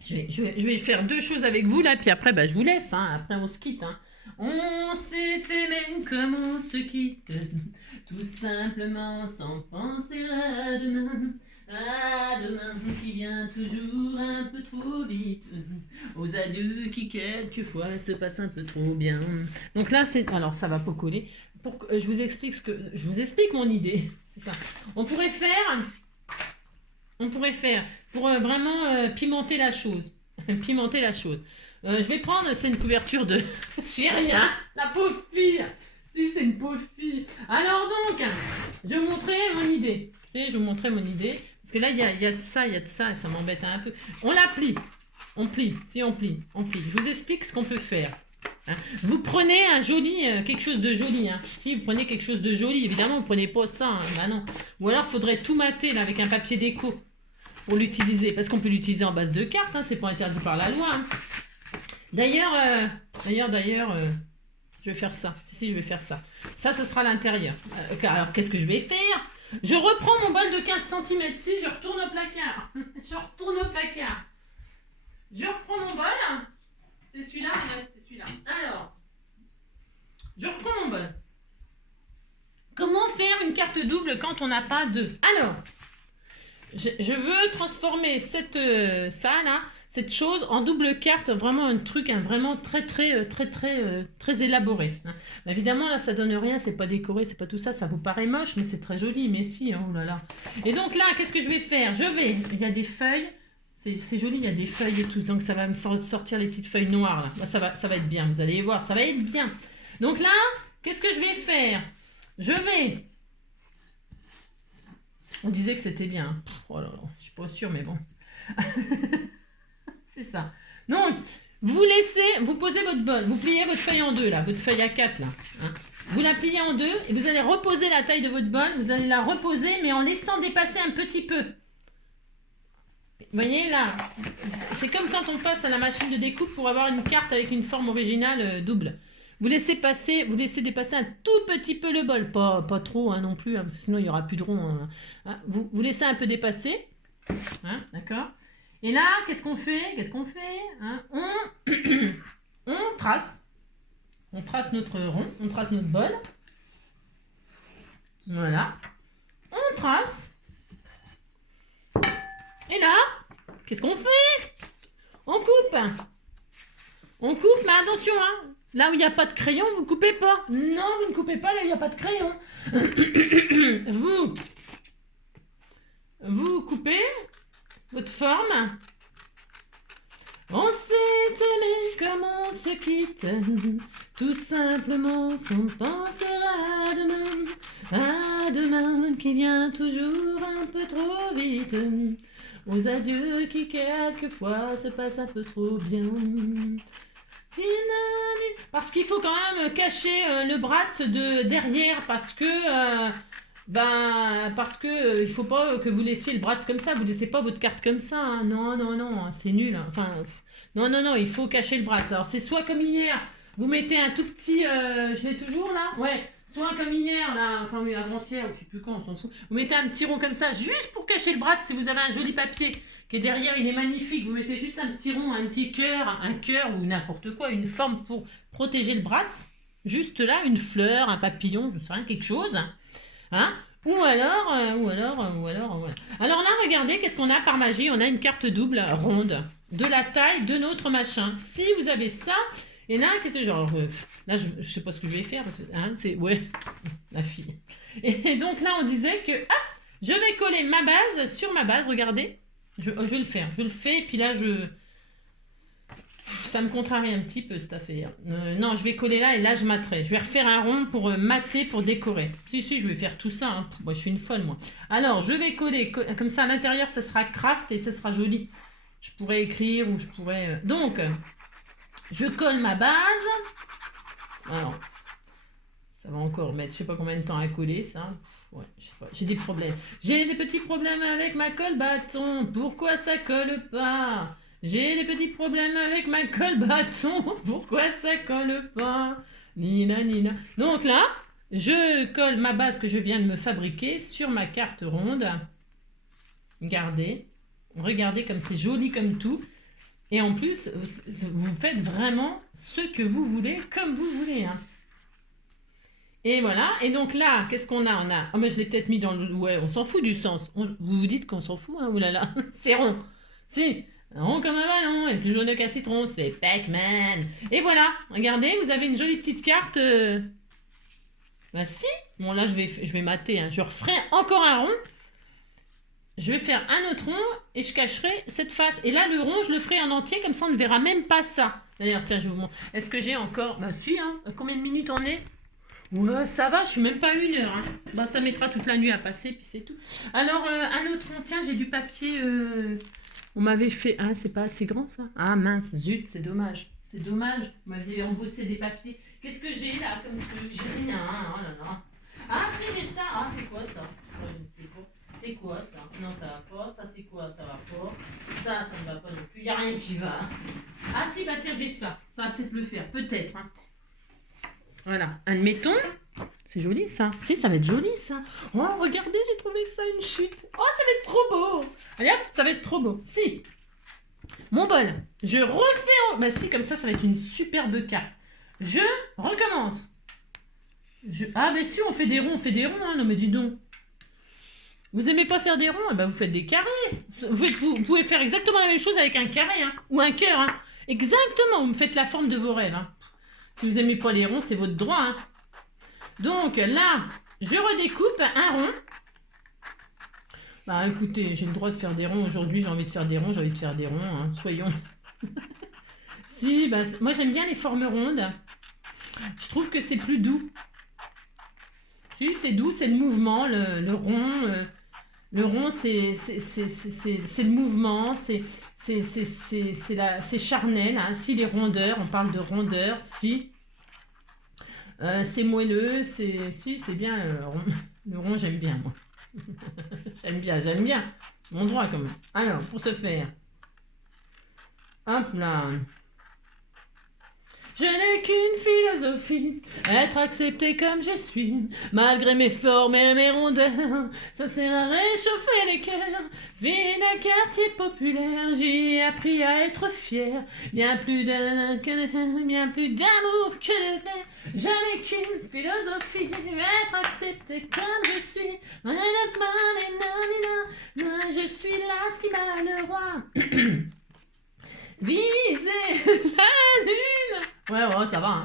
Je vais faire deux choses avec vous, là, puis après, bah, je vous laisse. Hein, après, on se quitte. Hein. On s'est aimé comme on se quitte, tout simplement sans penser à demain. À demain qui vient toujours un peu trop vite, aux adieux qui quelquefois se passent un peu trop bien. Donc là, c'est... Alors, ça va pas coller. Je vous explique je vous explique mon idée. C'est ça. On pourrait faire pour vraiment pimenter la chose. Pimenter la chose. Je vais prendre, c'est une couverture de... J'ai rien, la pauvre fille. Si, c'est une pauvre fille. Alors donc, je vais vous montrer mon idée. Je vais vous montrer mon idée. Parce que là, il y a de ça, et ça m'embête un peu. On la plie. On plie. Si, on plie. Je vous explique ce qu'on peut faire. Hein. Vous prenez un joli, quelque chose de joli. Hein. Si vous prenez quelque chose de joli, évidemment, vous ne prenez pas ça. Hein. Bah non. Ou alors, il faudrait tout mater là, avec un papier déco pour l'utiliser. Parce qu'on peut l'utiliser en base de cartes. Hein. C'est pas interdit par la loi. Hein. D'ailleurs, je vais faire ça. Si, je vais faire ça. Ça, ce sera l'intérieur. Alors, qu'est-ce que je vais faire? Je reprends mon bol de 15 cm. Si, je retourne au placard. Je reprends mon bol. C'était celui-là? Ouais, c'était celui-là. Alors, je reprends mon bol. Comment faire une carte double quand on n'a pas de... Alors, je veux transformer cette chose en double carte, vraiment un truc vraiment très élaboré. Hein. Évidemment, là, ça donne rien, c'est pas décoré, c'est pas tout ça, ça vous paraît moche, mais c'est très joli, mais si, oh là là. Et donc là, qu'est-ce que je vais faire? Il y a des feuilles, c'est joli, il y a des feuilles et tout, donc ça va me sortir les petites feuilles noires, là. Là, ça va être bien, vous allez voir, ça va être bien. Donc là, qu'est-ce que je vais faire? On disait que c'était bien. Oh là là, je suis pas sûre, mais bon. C'est ça. Donc, vous posez votre bol, vous pliez votre feuille en deux, là, votre feuille A4, là. Hein. Vous la pliez en deux et vous allez reposer la taille de votre bol, vous allez la reposer, mais en laissant dépasser un petit peu. Vous voyez, là, c'est comme quand on passe à la machine de découpe pour avoir une carte avec une forme originale double. Vous laissez dépasser un tout petit peu le bol, pas trop hein, non plus, hein, parce que sinon il n'y aura plus de rond. Hein. Vous laissez un peu dépasser, hein, d'accord. Et là, qu'est-ce qu'on fait hein, on trace notre rond, on trace notre bol. Voilà, on trace. Et là, qu'est-ce qu'on fait? On coupe, mais attention, hein. Là où il n'y a pas de crayon, vous ne coupez pas. Non, vous ne coupez pas là où il n'y a pas de crayon. Vous coupez votre forme. On s'est aimé comme on se quitte, tout simplement sans penser à demain qui vient toujours un peu trop vite, aux adieux qui quelquefois se passent un peu trop bien. Parce qu'il faut quand même cacher le bras de derrière parce que il faut pas que vous laissiez le bras comme ça, vous laissez pas votre carte comme ça, hein. Non, c'est nul, hein. Enfin, non, il faut cacher le bras. Alors c'est soit comme hier, vous mettez un tout petit, je l'ai toujours là, ouais, soit comme hier là, enfin mais avant-hier, je sais plus quand, on s'en fout, vous mettez un petit rond comme ça, juste pour cacher le bras, si vous avez un joli papier, qui est derrière, il est magnifique, vous mettez juste un petit rond, un petit cœur, ou n'importe quoi, une forme pour protéger le bras, juste là, une fleur, un papillon, je sais rien, quelque chose, hein. Ou alors, voilà. Alors là, regardez, qu'est-ce qu'on a par magie? On a une carte double ronde de la taille de notre machin. Si vous avez ça, et là, qu'est-ce que genre, là, je sais pas ce que je vais faire parce que, hein, c'est, ouais, la fille. Et donc là, on disait que, hop, je vais coller ma base sur ma base. Regardez, je vais le faire, je le fais, et puis là, ça me contrarie un petit peu cette affaire. Non, je vais coller là et là je matterai. Je vais refaire un rond pour mater, pour décorer. Si, je vais faire tout ça. Hein. Moi, je suis une folle, moi. Alors, je vais coller comme ça à l'intérieur, ça sera craft et ça sera joli. Je pourrais écrire ou je pourrais... Donc, je colle ma base. Alors, ça va encore mettre, je sais pas combien de temps à coller, ça. Ouais, je sais pas. J'ai des problèmes. J'ai des petits problèmes avec ma colle bâton. Pourquoi ça colle pas? J'ai des petits problèmes avec ma colle bâton. Pourquoi ça colle pas? Nina. Donc là, je colle ma base que je viens de me fabriquer sur ma carte ronde. Regardez comme c'est joli comme tout. Et en plus, vous faites vraiment ce que vous voulez, comme vous voulez. Hein. Et voilà. Et donc là, qu'est-ce qu'on a? Ah, mais je l'ai peut-être mis dans le... Ouais, on s'en fout du sens. Vous vous dites qu'on s'en fout, hein? Oulala, c'est rond. C'est... rond comme un ballon, et plus jaune qu'un citron, c'est Pac-Man. Et voilà, regardez, vous avez une jolie petite carte. Bah si. Bon là, je vais mater. Hein. Je referai encore un rond. Je vais faire un autre rond et je cacherai cette face. Et là, le rond, je le ferai en entier, comme ça, on ne verra même pas ça. D'ailleurs, tiens, je vous montre. Est-ce que j'ai encore... Bah si, hein. Combien de minutes on est? Ouais, ça va, je suis même pas à 1 heure. Hein. Bah, ça mettra toute la nuit à passer, puis c'est tout. Alors, un autre rond. Tiens, j'ai du papier... On m'avait fait... Ah, c'est pas assez grand, ça? Ah, mince, zut, c'est dommage. C'est dommage. Vous m'aviez embossé des papiers. Qu'est-ce que j'ai, là, comme truc? J'ai rien. Oh là là. Ah, si, j'ai ça. Ah, c'est quoi, ça? Oh, je ne sais pas. C'est quoi, ça? Non, ça va pas. Ça, c'est quoi? Ça va pas. Ça ne va pas non plus. Il n'y a rien qui va. Ah, si, bah tiens, j'ai ça. Ça va peut-être le faire. Peut-être. Hein. Voilà. Admettons... C'est joli ça. Si, ça va être joli ça. Oh, regardez, j'ai trouvé ça, une chute. Oh, ça va être trop beau. Allez hop, ça va être trop beau. Si. Mon bol. Je refais... Bah si, comme ça va être une superbe carte. Je recommence. Ah, bah si, on fait des ronds, hein. Non, mais dis donc. Vous aimez pas faire des ronds? Eh ben, vous faites des carrés. Vous pouvez faire exactement la même chose avec un carré, hein. Ou un cœur, hein. Exactement, vous me faites la forme de vos rêves, hein. Si vous aimez pas les ronds, c'est votre droit, hein. Donc là, je redécoupe un rond. Bah écoutez, j'ai le droit de faire des ronds aujourd'hui, j'ai envie de faire des ronds, hein, soyons. Si, bah, moi j'aime bien les formes rondes. Je trouve que c'est plus doux. Si, c'est doux, c'est le mouvement, le rond. Le rond, c'est le mouvement, c'est charnel, hein. Si les rondeurs, on parle de rondeur, si c'est moelleux, si c'est bien le rond, j'aime bien moi. j'aime bien. Mon droit quand même. Alors, pour ce faire, hop là. Je n'ai qu'une philosophie, être accepté comme je suis, malgré mes formes et mes rondeurs, ça sert à réchauffer les cœurs. Vie d'un quartier populaire, j'ai appris à être fier, bien plus d'amour que de terre. Je n'ai qu'une philosophie, être accepté comme je suis, je suis là ce qui bat le roi. Viser la lune. Ouais, ça va. Hein.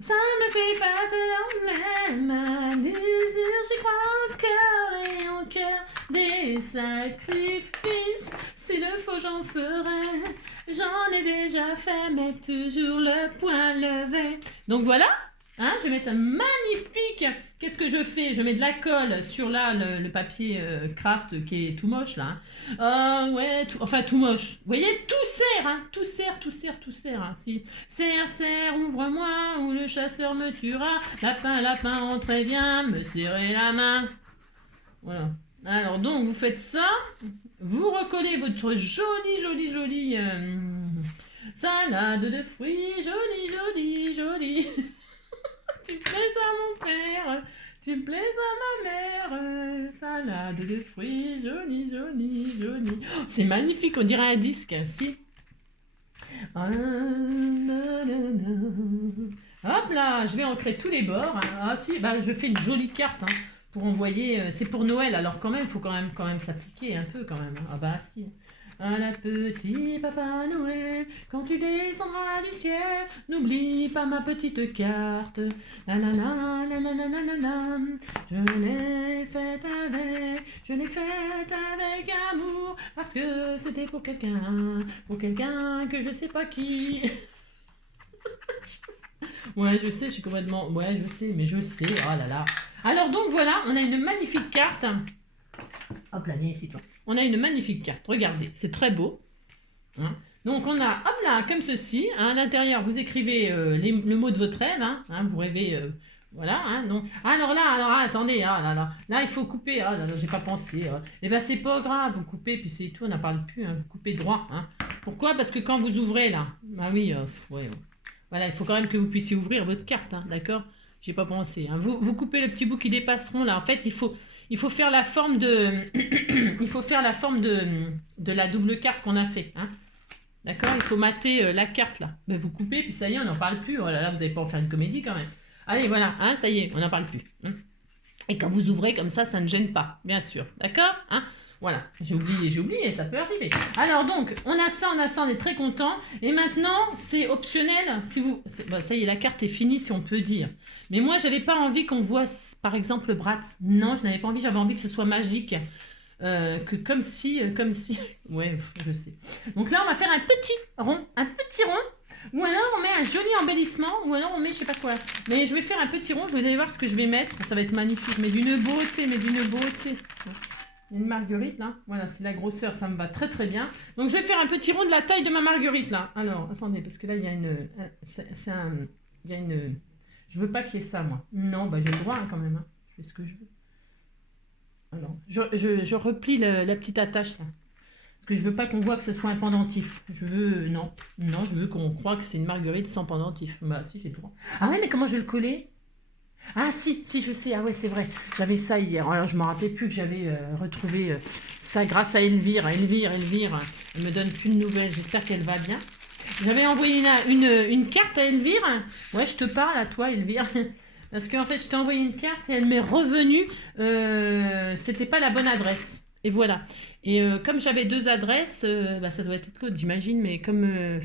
Ça me fait pas peur, même à l'usure, j'y crois encore et en cœur des sacrifices. S'il le faut, j'en ferai. J'en ai déjà fait, mais toujours le point levé. Donc voilà. Hein, je vais mettre un magnifique. Qu'est-ce que je fais? Je mets de la colle sur là le papier craft qui est tout moche là. Ouais, tout moche. Vous voyez, tout sert, hein. Tout sert. Hein. Si. Serre, ouvre-moi ou le chasseur me tuera. Lapin, entrez bien, me serrez la main. Voilà. Alors donc vous faites ça. Vous recollez votre jolie salade de fruits, jolie. Tu plais à mon père, tu plais à ma mère, salade de fruits, jolie. Oh, c'est magnifique, on dirait un disque, si. Hop là, je vais ancrer tous les bords. Ah si, bah je fais une jolie carte hein, pour envoyer. C'est pour Noël, alors quand même, il faut quand même s'appliquer un peu quand même. Ah bah si. À la petite Papa Noël, quand tu descendras du ciel, n'oublie pas ma petite carte. La la la la la la la la la. Je l'ai faite avec amour, parce que c'était pour quelqu'un que je sais pas qui. Ouais, je sais, je suis complètement. Ouais, je sais, mais je sais. Oh là là. Alors donc voilà, on a une magnifique carte. Hop là, viens ici toi. On a une magnifique carte, regardez, c'est très beau. Hein. Donc on a, hop là, comme ceci, hein, à l'intérieur vous écrivez le mot de votre rêve, hein, vous rêvez, voilà. Hein, donc, alors attendez, là, il faut couper, j'ai pas pensé. Et ben c'est pas grave, vous coupez, puis c'est tout, on n'en parle plus, hein, vous coupez droit. Hein. Pourquoi? Parce que quand vous ouvrez là, bah oui, voilà, il faut quand même que vous puissiez ouvrir votre carte, hein, d'accord? J'ai pas pensé. Hein. Vous coupez le petit bout qui dépasseront là, en fait il faut faire la forme de de la double carte qu'on a fait. Hein. D'accord? Il faut mater la carte là. Ben, vous coupez, puis ça y est, on n'en parle plus. Oh là là, vous n'allez pas en faire une comédie quand même. Allez, voilà, hein, ça y est, on n'en parle plus. Hein. Et quand vous ouvrez comme ça ne gêne pas, bien sûr. D'accord? Hein? Voilà, j'ai oublié, ça peut arriver. Alors donc, on a ça, on est très content. Et maintenant, c'est optionnel. Si vous, bah, ça y est, la carte est finie, si on peut dire. Mais moi, j'avais pas envie qu'on voit, par exemple, le Bratz. Non, je n'avais pas envie, j'avais envie que ce soit magique. Que comme si... Ouais, je sais. Donc là, on va faire un petit rond. Ou alors, on met un joli embellissement. Ou alors, on met je sais pas quoi. Mais je vais faire un petit rond, vous allez voir ce que je vais mettre. Ça va être magnifique, mais d'une beauté. Il y a une marguerite là, voilà, c'est la grosseur, ça me va très très bien. Donc je vais faire un petit rond de la taille de ma marguerite là. Alors, attendez, parce que là il y a je veux pas qu'il y ait ça moi. Non, bah j'ai le droit hein, quand même, hein. Je fais ce que je veux. Alors, je replie la petite attache là. Parce que je veux pas qu'on voit que ce soit un pendentif. Non, je veux qu'on croie que c'est une marguerite sans pendentif. Bah si, j'ai le droit. Ah ouais, mais comment je vais le coller? Ah si, je sais, ah ouais c'est vrai, j'avais ça hier, alors je me rappelais plus que j'avais retrouvé ça grâce à Elvire, elle me donne plus de nouvelles, j'espère qu'elle va bien. J'avais envoyé une carte à Elvire, ouais je te parle à toi Elvire, parce qu'en fait je t'ai envoyé une carte et elle m'est revenue, c'était pas la bonne adresse, et voilà. Et comme j'avais deux adresses, bah, ça doit être l'autre j'imagine, mais comme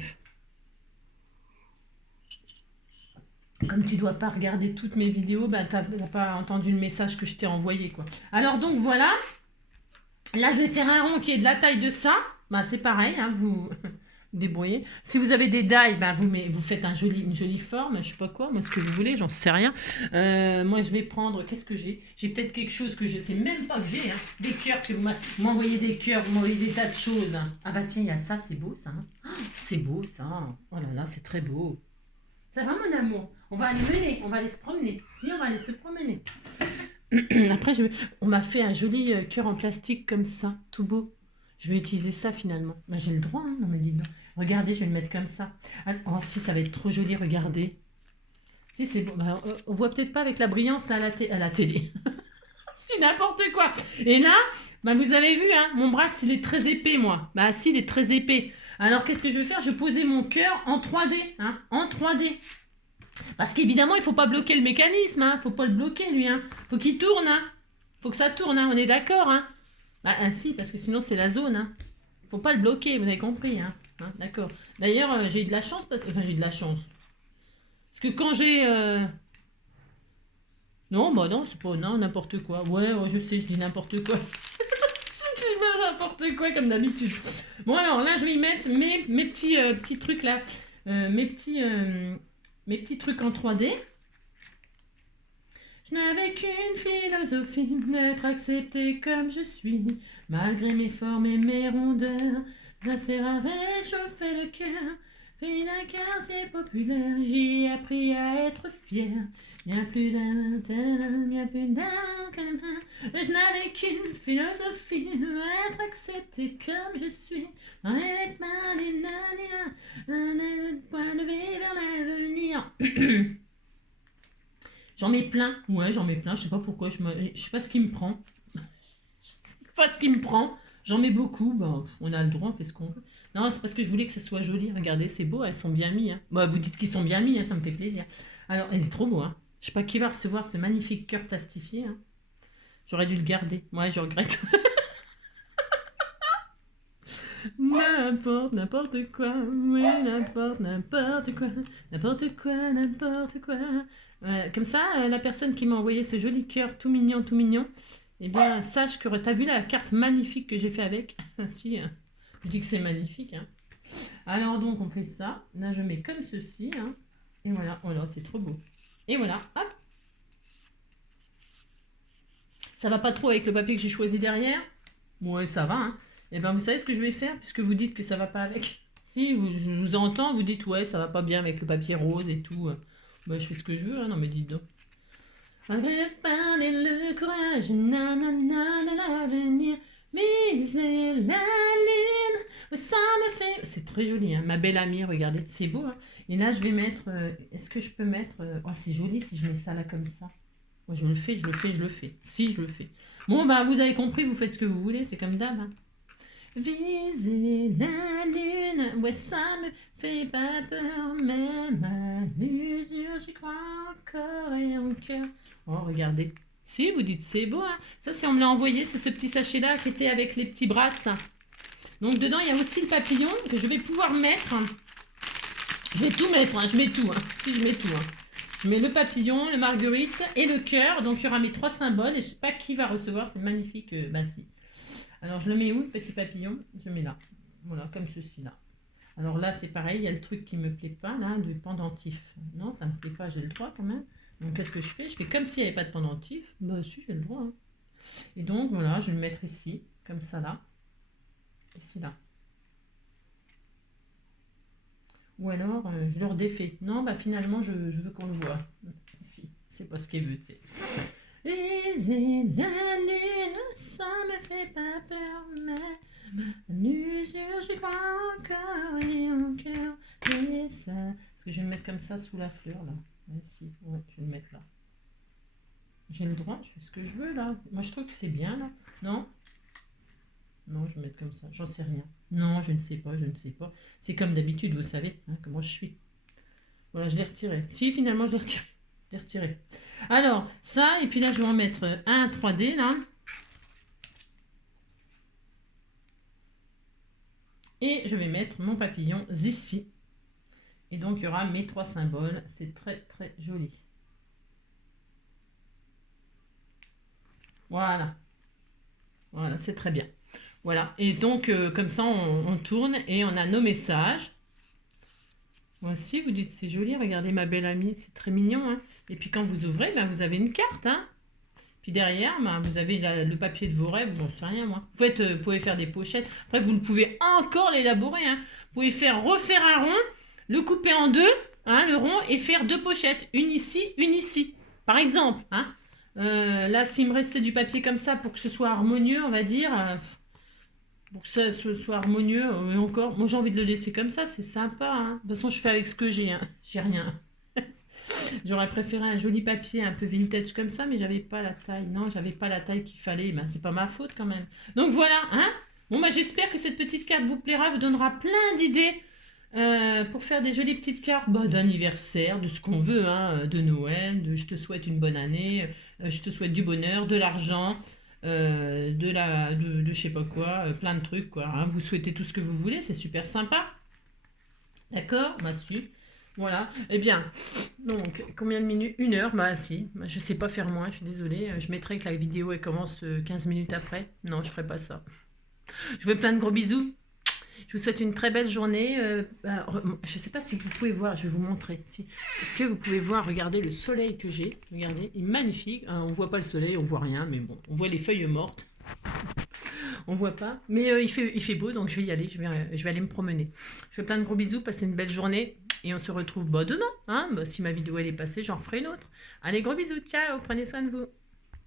tu dois pas regarder toutes mes vidéos, bah, t'as pas entendu le message que je t'ai envoyé, quoi. Alors, donc, voilà. Là, je vais faire un rond qui est de la taille de ça. Bah, c'est pareil, hein, vous débrouiller. Si vous avez des die, ben vous faites une jolie forme, je sais pas quoi, moi ce que vous voulez, j'en sais rien. Moi je vais prendre, qu'est-ce que j'ai? J'ai peut-être quelque chose que je sais même pas que j'ai, hein. Des cœurs, que vous m'envoyez des cœurs, vous m'envoyez des tas de choses. Ah bah tiens, il y a ça, c'est beau ça. Hein. Oh, c'est beau ça. Oh là là, c'est très beau. Ça va mon amour? On va aller mener, on va aller se promener. Si, on va aller se promener. Après, on m'a fait un joli cœur en plastique comme ça, tout beau. Je vais utiliser ça finalement. Ben, j'ai le droit, hein. Non mais dis donc. Regardez, je vais le mettre comme ça. Ah, oh si, ça va être trop joli, regardez. Si, c'est bon. Ben, on voit peut-être pas avec la brillance là, à la télé. Je dis n'importe quoi. Et là, ben, vous avez vu, hein, mon bras, il est très épais, moi. Bah si, il est très épais. Alors, qu'est-ce que je vais faire? Je vais poser mon cœur en 3D. Hein, en 3D. Parce qu'évidemment, il faut pas bloquer le mécanisme. Hein. Faut pas le bloquer, lui. Hein. Faut qu'il tourne. Hein. Faut que ça tourne. Hein. On est d'accord. Hein. Bah, ainsi, parce que sinon, c'est la zone. Hein. Faut pas le bloquer, vous avez compris. Hein. Hein, d'accord. D'ailleurs, j'ai eu de la chance. Enfin, j'ai eu de la chance. Parce que quand j'ai... Non, bah non, c'est pas... Non, n'importe quoi. Ouais, je sais, je dis n'importe quoi. Je dis pas n'importe quoi, comme d'habitude. Bon, alors, là, je vais y mettre mes petits trucs, là. Mes petits trucs en 3D. Je n'avais qu'une philosophie, d'être accepté comme je suis, malgré mes formes et mes rondeurs. Ça sert à réchauffer le cœur. Fille d'un quartier populaire, j'y ai appris à être fier. Bien plus d'un, bien plus d'un. Je n'avais qu'une philosophie, être accepté comme je suis. Un point de vue vers l'avenir. J'en mets plein. Ouais, j'en mets plein. Je sais pas pourquoi. Je sais pas ce qui me prend. Je sais pas ce qui me prend. J'en mets beaucoup. Ben, on a le droit, on fait ce qu'on veut. Non, c'est parce que je voulais que ce soit joli. Regardez, c'est beau. Elles sont bien mises. Hein. Bah, vous dites qu'ils sont bien mis. Hein, ça me fait plaisir. Alors, elle est trop beau. Hein. Je sais pas qui va recevoir ce magnifique cœur plastifié. Hein. J'aurais dû le garder. Ouais, je regrette. N'importe quoi, oui, n'importe quoi, n'importe quoi, n'importe quoi. Comme ça, la personne qui m'a envoyé ce joli cœur tout mignon, eh bien, sache que t'as vu la carte magnifique que j'ai fait avec. Si, je dis que c'est magnifique. Hein. Alors donc, on fait ça. Là, je mets comme ceci. Hein. Et voilà, c'est trop beau. Et voilà, hop. Ça va pas trop avec le papier que j'ai choisi derrière. Ouais, ça va, hein. Et ben vous savez ce que je vais faire, puisque vous dites que ça va pas avec. Si, je vous entends, vous dites ouais, ça va pas bien avec le papier rose et tout. Bah, je fais ce que je veux, hein. Non mais dites donc. Malgré parler le courage, nanana, l'avenir, viser la lune, ouais, ça me fait... C'est très joli, hein. Ma belle amie, regardez, c'est beau, hein. Et là, je vais mettre... Est-ce que je peux mettre... Oh, c'est joli si je mets ça là comme ça. Moi, je le fais. Si, je le fais. Bon, bah, vous avez compris, vous faites ce que vous voulez, c'est comme d'hab, hein. Viser la lune, ouais ça me fait pas peur, même à l'usure, j'y crois encore et en cœur. Oh regardez, si vous dites c'est beau, hein. Ça c'est on me l'a envoyé, c'est ce petit sachet là qui était avec les petits bras. Donc dedans il y a aussi le papillon que je vais pouvoir mettre. Je vais tout mettre, hein. Je mets tout, hein. Si je mets tout. Hein. Je mets le papillon, le marguerite et le cœur, donc il y aura mes 3 symboles et je sais pas qui va recevoir, c'est magnifique, ben si. Alors, je le mets où, le petit papillon? Je le mets là. Voilà, comme ceci, là. Alors là, c'est pareil, il y a le truc qui me plaît pas, là, du pendentif. Non, ça me plaît pas, j'ai le droit quand même. Donc, qu'est-ce que je fais? Je fais comme s'il n'y avait pas de pendentif. Bah, si, j'ai le droit. Hein. Et donc, voilà, je vais le mettre ici, comme ça, là. Ici, là. Ou alors, je le redéfais. Non, bah, finalement, je veux qu'on le voit. C'est pas ce qu'elle veut, tu sais. Viser la lune, ça me fait pas peur, mais l'usure, j'y crois encore et encore. Et ça. Est-ce que je vais le mettre comme ça sous la fleur là? Ouais, si, ouais, je vais le mettre là. J'ai le droit, je fais ce que je veux là. Moi je trouve que c'est bien là. Non? Non, je vais mettre comme ça, j'en sais rien. Non, je ne sais pas, C'est comme d'habitude, vous savez, hein, comment je suis. Voilà, je l'ai retiré. Si, finalement, je l'ai retiré. Je l'ai retiré. Alors, ça, et puis là, je vais en mettre un 3D, là. Et je vais mettre mon papillon ici. Et donc, il y aura mes 3 symboles. C'est très, très joli. Voilà. Voilà, c'est très bien. Voilà. Et donc, comme ça, on tourne et on a nos messages. Voici, vous dites, c'est joli, regardez ma belle amie, c'est très mignon. Hein. Et puis quand vous ouvrez, ben, vous avez une carte. Hein. Puis derrière, ben, vous avez le papier de vos rêves, bon, c'est rien moi. Vous pouvez faire des pochettes. Après, vous pouvez encore l'élaborer. Hein. Vous pouvez refaire un rond, le couper en deux, hein, le rond, et faire deux pochettes. Une ici, une ici. Par exemple. Hein. Là, s'il me restait du papier comme ça pour que ce soit harmonieux, on va dire... pour que ça soit harmonieux, et encore, moi j'ai envie de le laisser comme ça, c'est sympa. Hein. De toute façon, je fais avec ce que j'ai, hein. J'ai rien. J'aurais préféré un joli papier un peu vintage comme ça, mais j'avais pas la taille. Non, j'avais pas la taille qu'il fallait. Ben, c'est pas ma faute quand même. Donc voilà, hein. Bon, bah, j'espère que cette petite carte vous plaira, vous donnera plein d'idées pour faire des jolies petites cartes d'anniversaire, de ce qu'on veut, hein, de Noël, de je te souhaite une bonne année, je te souhaite du bonheur, de l'argent. De je sais pas quoi, plein de trucs quoi. Hein. Vous souhaitez tout ce que vous voulez, c'est super sympa. D'accord. Bah si. Voilà. Eh bien, donc, combien de minutes? 1 heure. Bah si. Bah, je sais pas faire moins, je suis désolée. Je mettrai que la vidéo elle commence 15 minutes après. Non, je ferai pas ça. Je vous fais plein de gros bisous. Je vous souhaite une très belle journée. Je ne sais pas si vous pouvez voir, je vais vous montrer. Est-ce que vous pouvez voir, regardez le soleil que j'ai. Regardez, il est magnifique. On ne voit pas le soleil, on ne voit rien, mais bon, on voit les feuilles mortes. On ne voit pas. Mais il fait beau, donc je vais y aller. Je vais aller me promener. Je vous fais plein de gros bisous, passez une belle journée. Et on se retrouve demain. Hein, si ma vidéo elle est passée, j'en referai une autre. Allez, gros bisous, ciao, prenez soin de vous.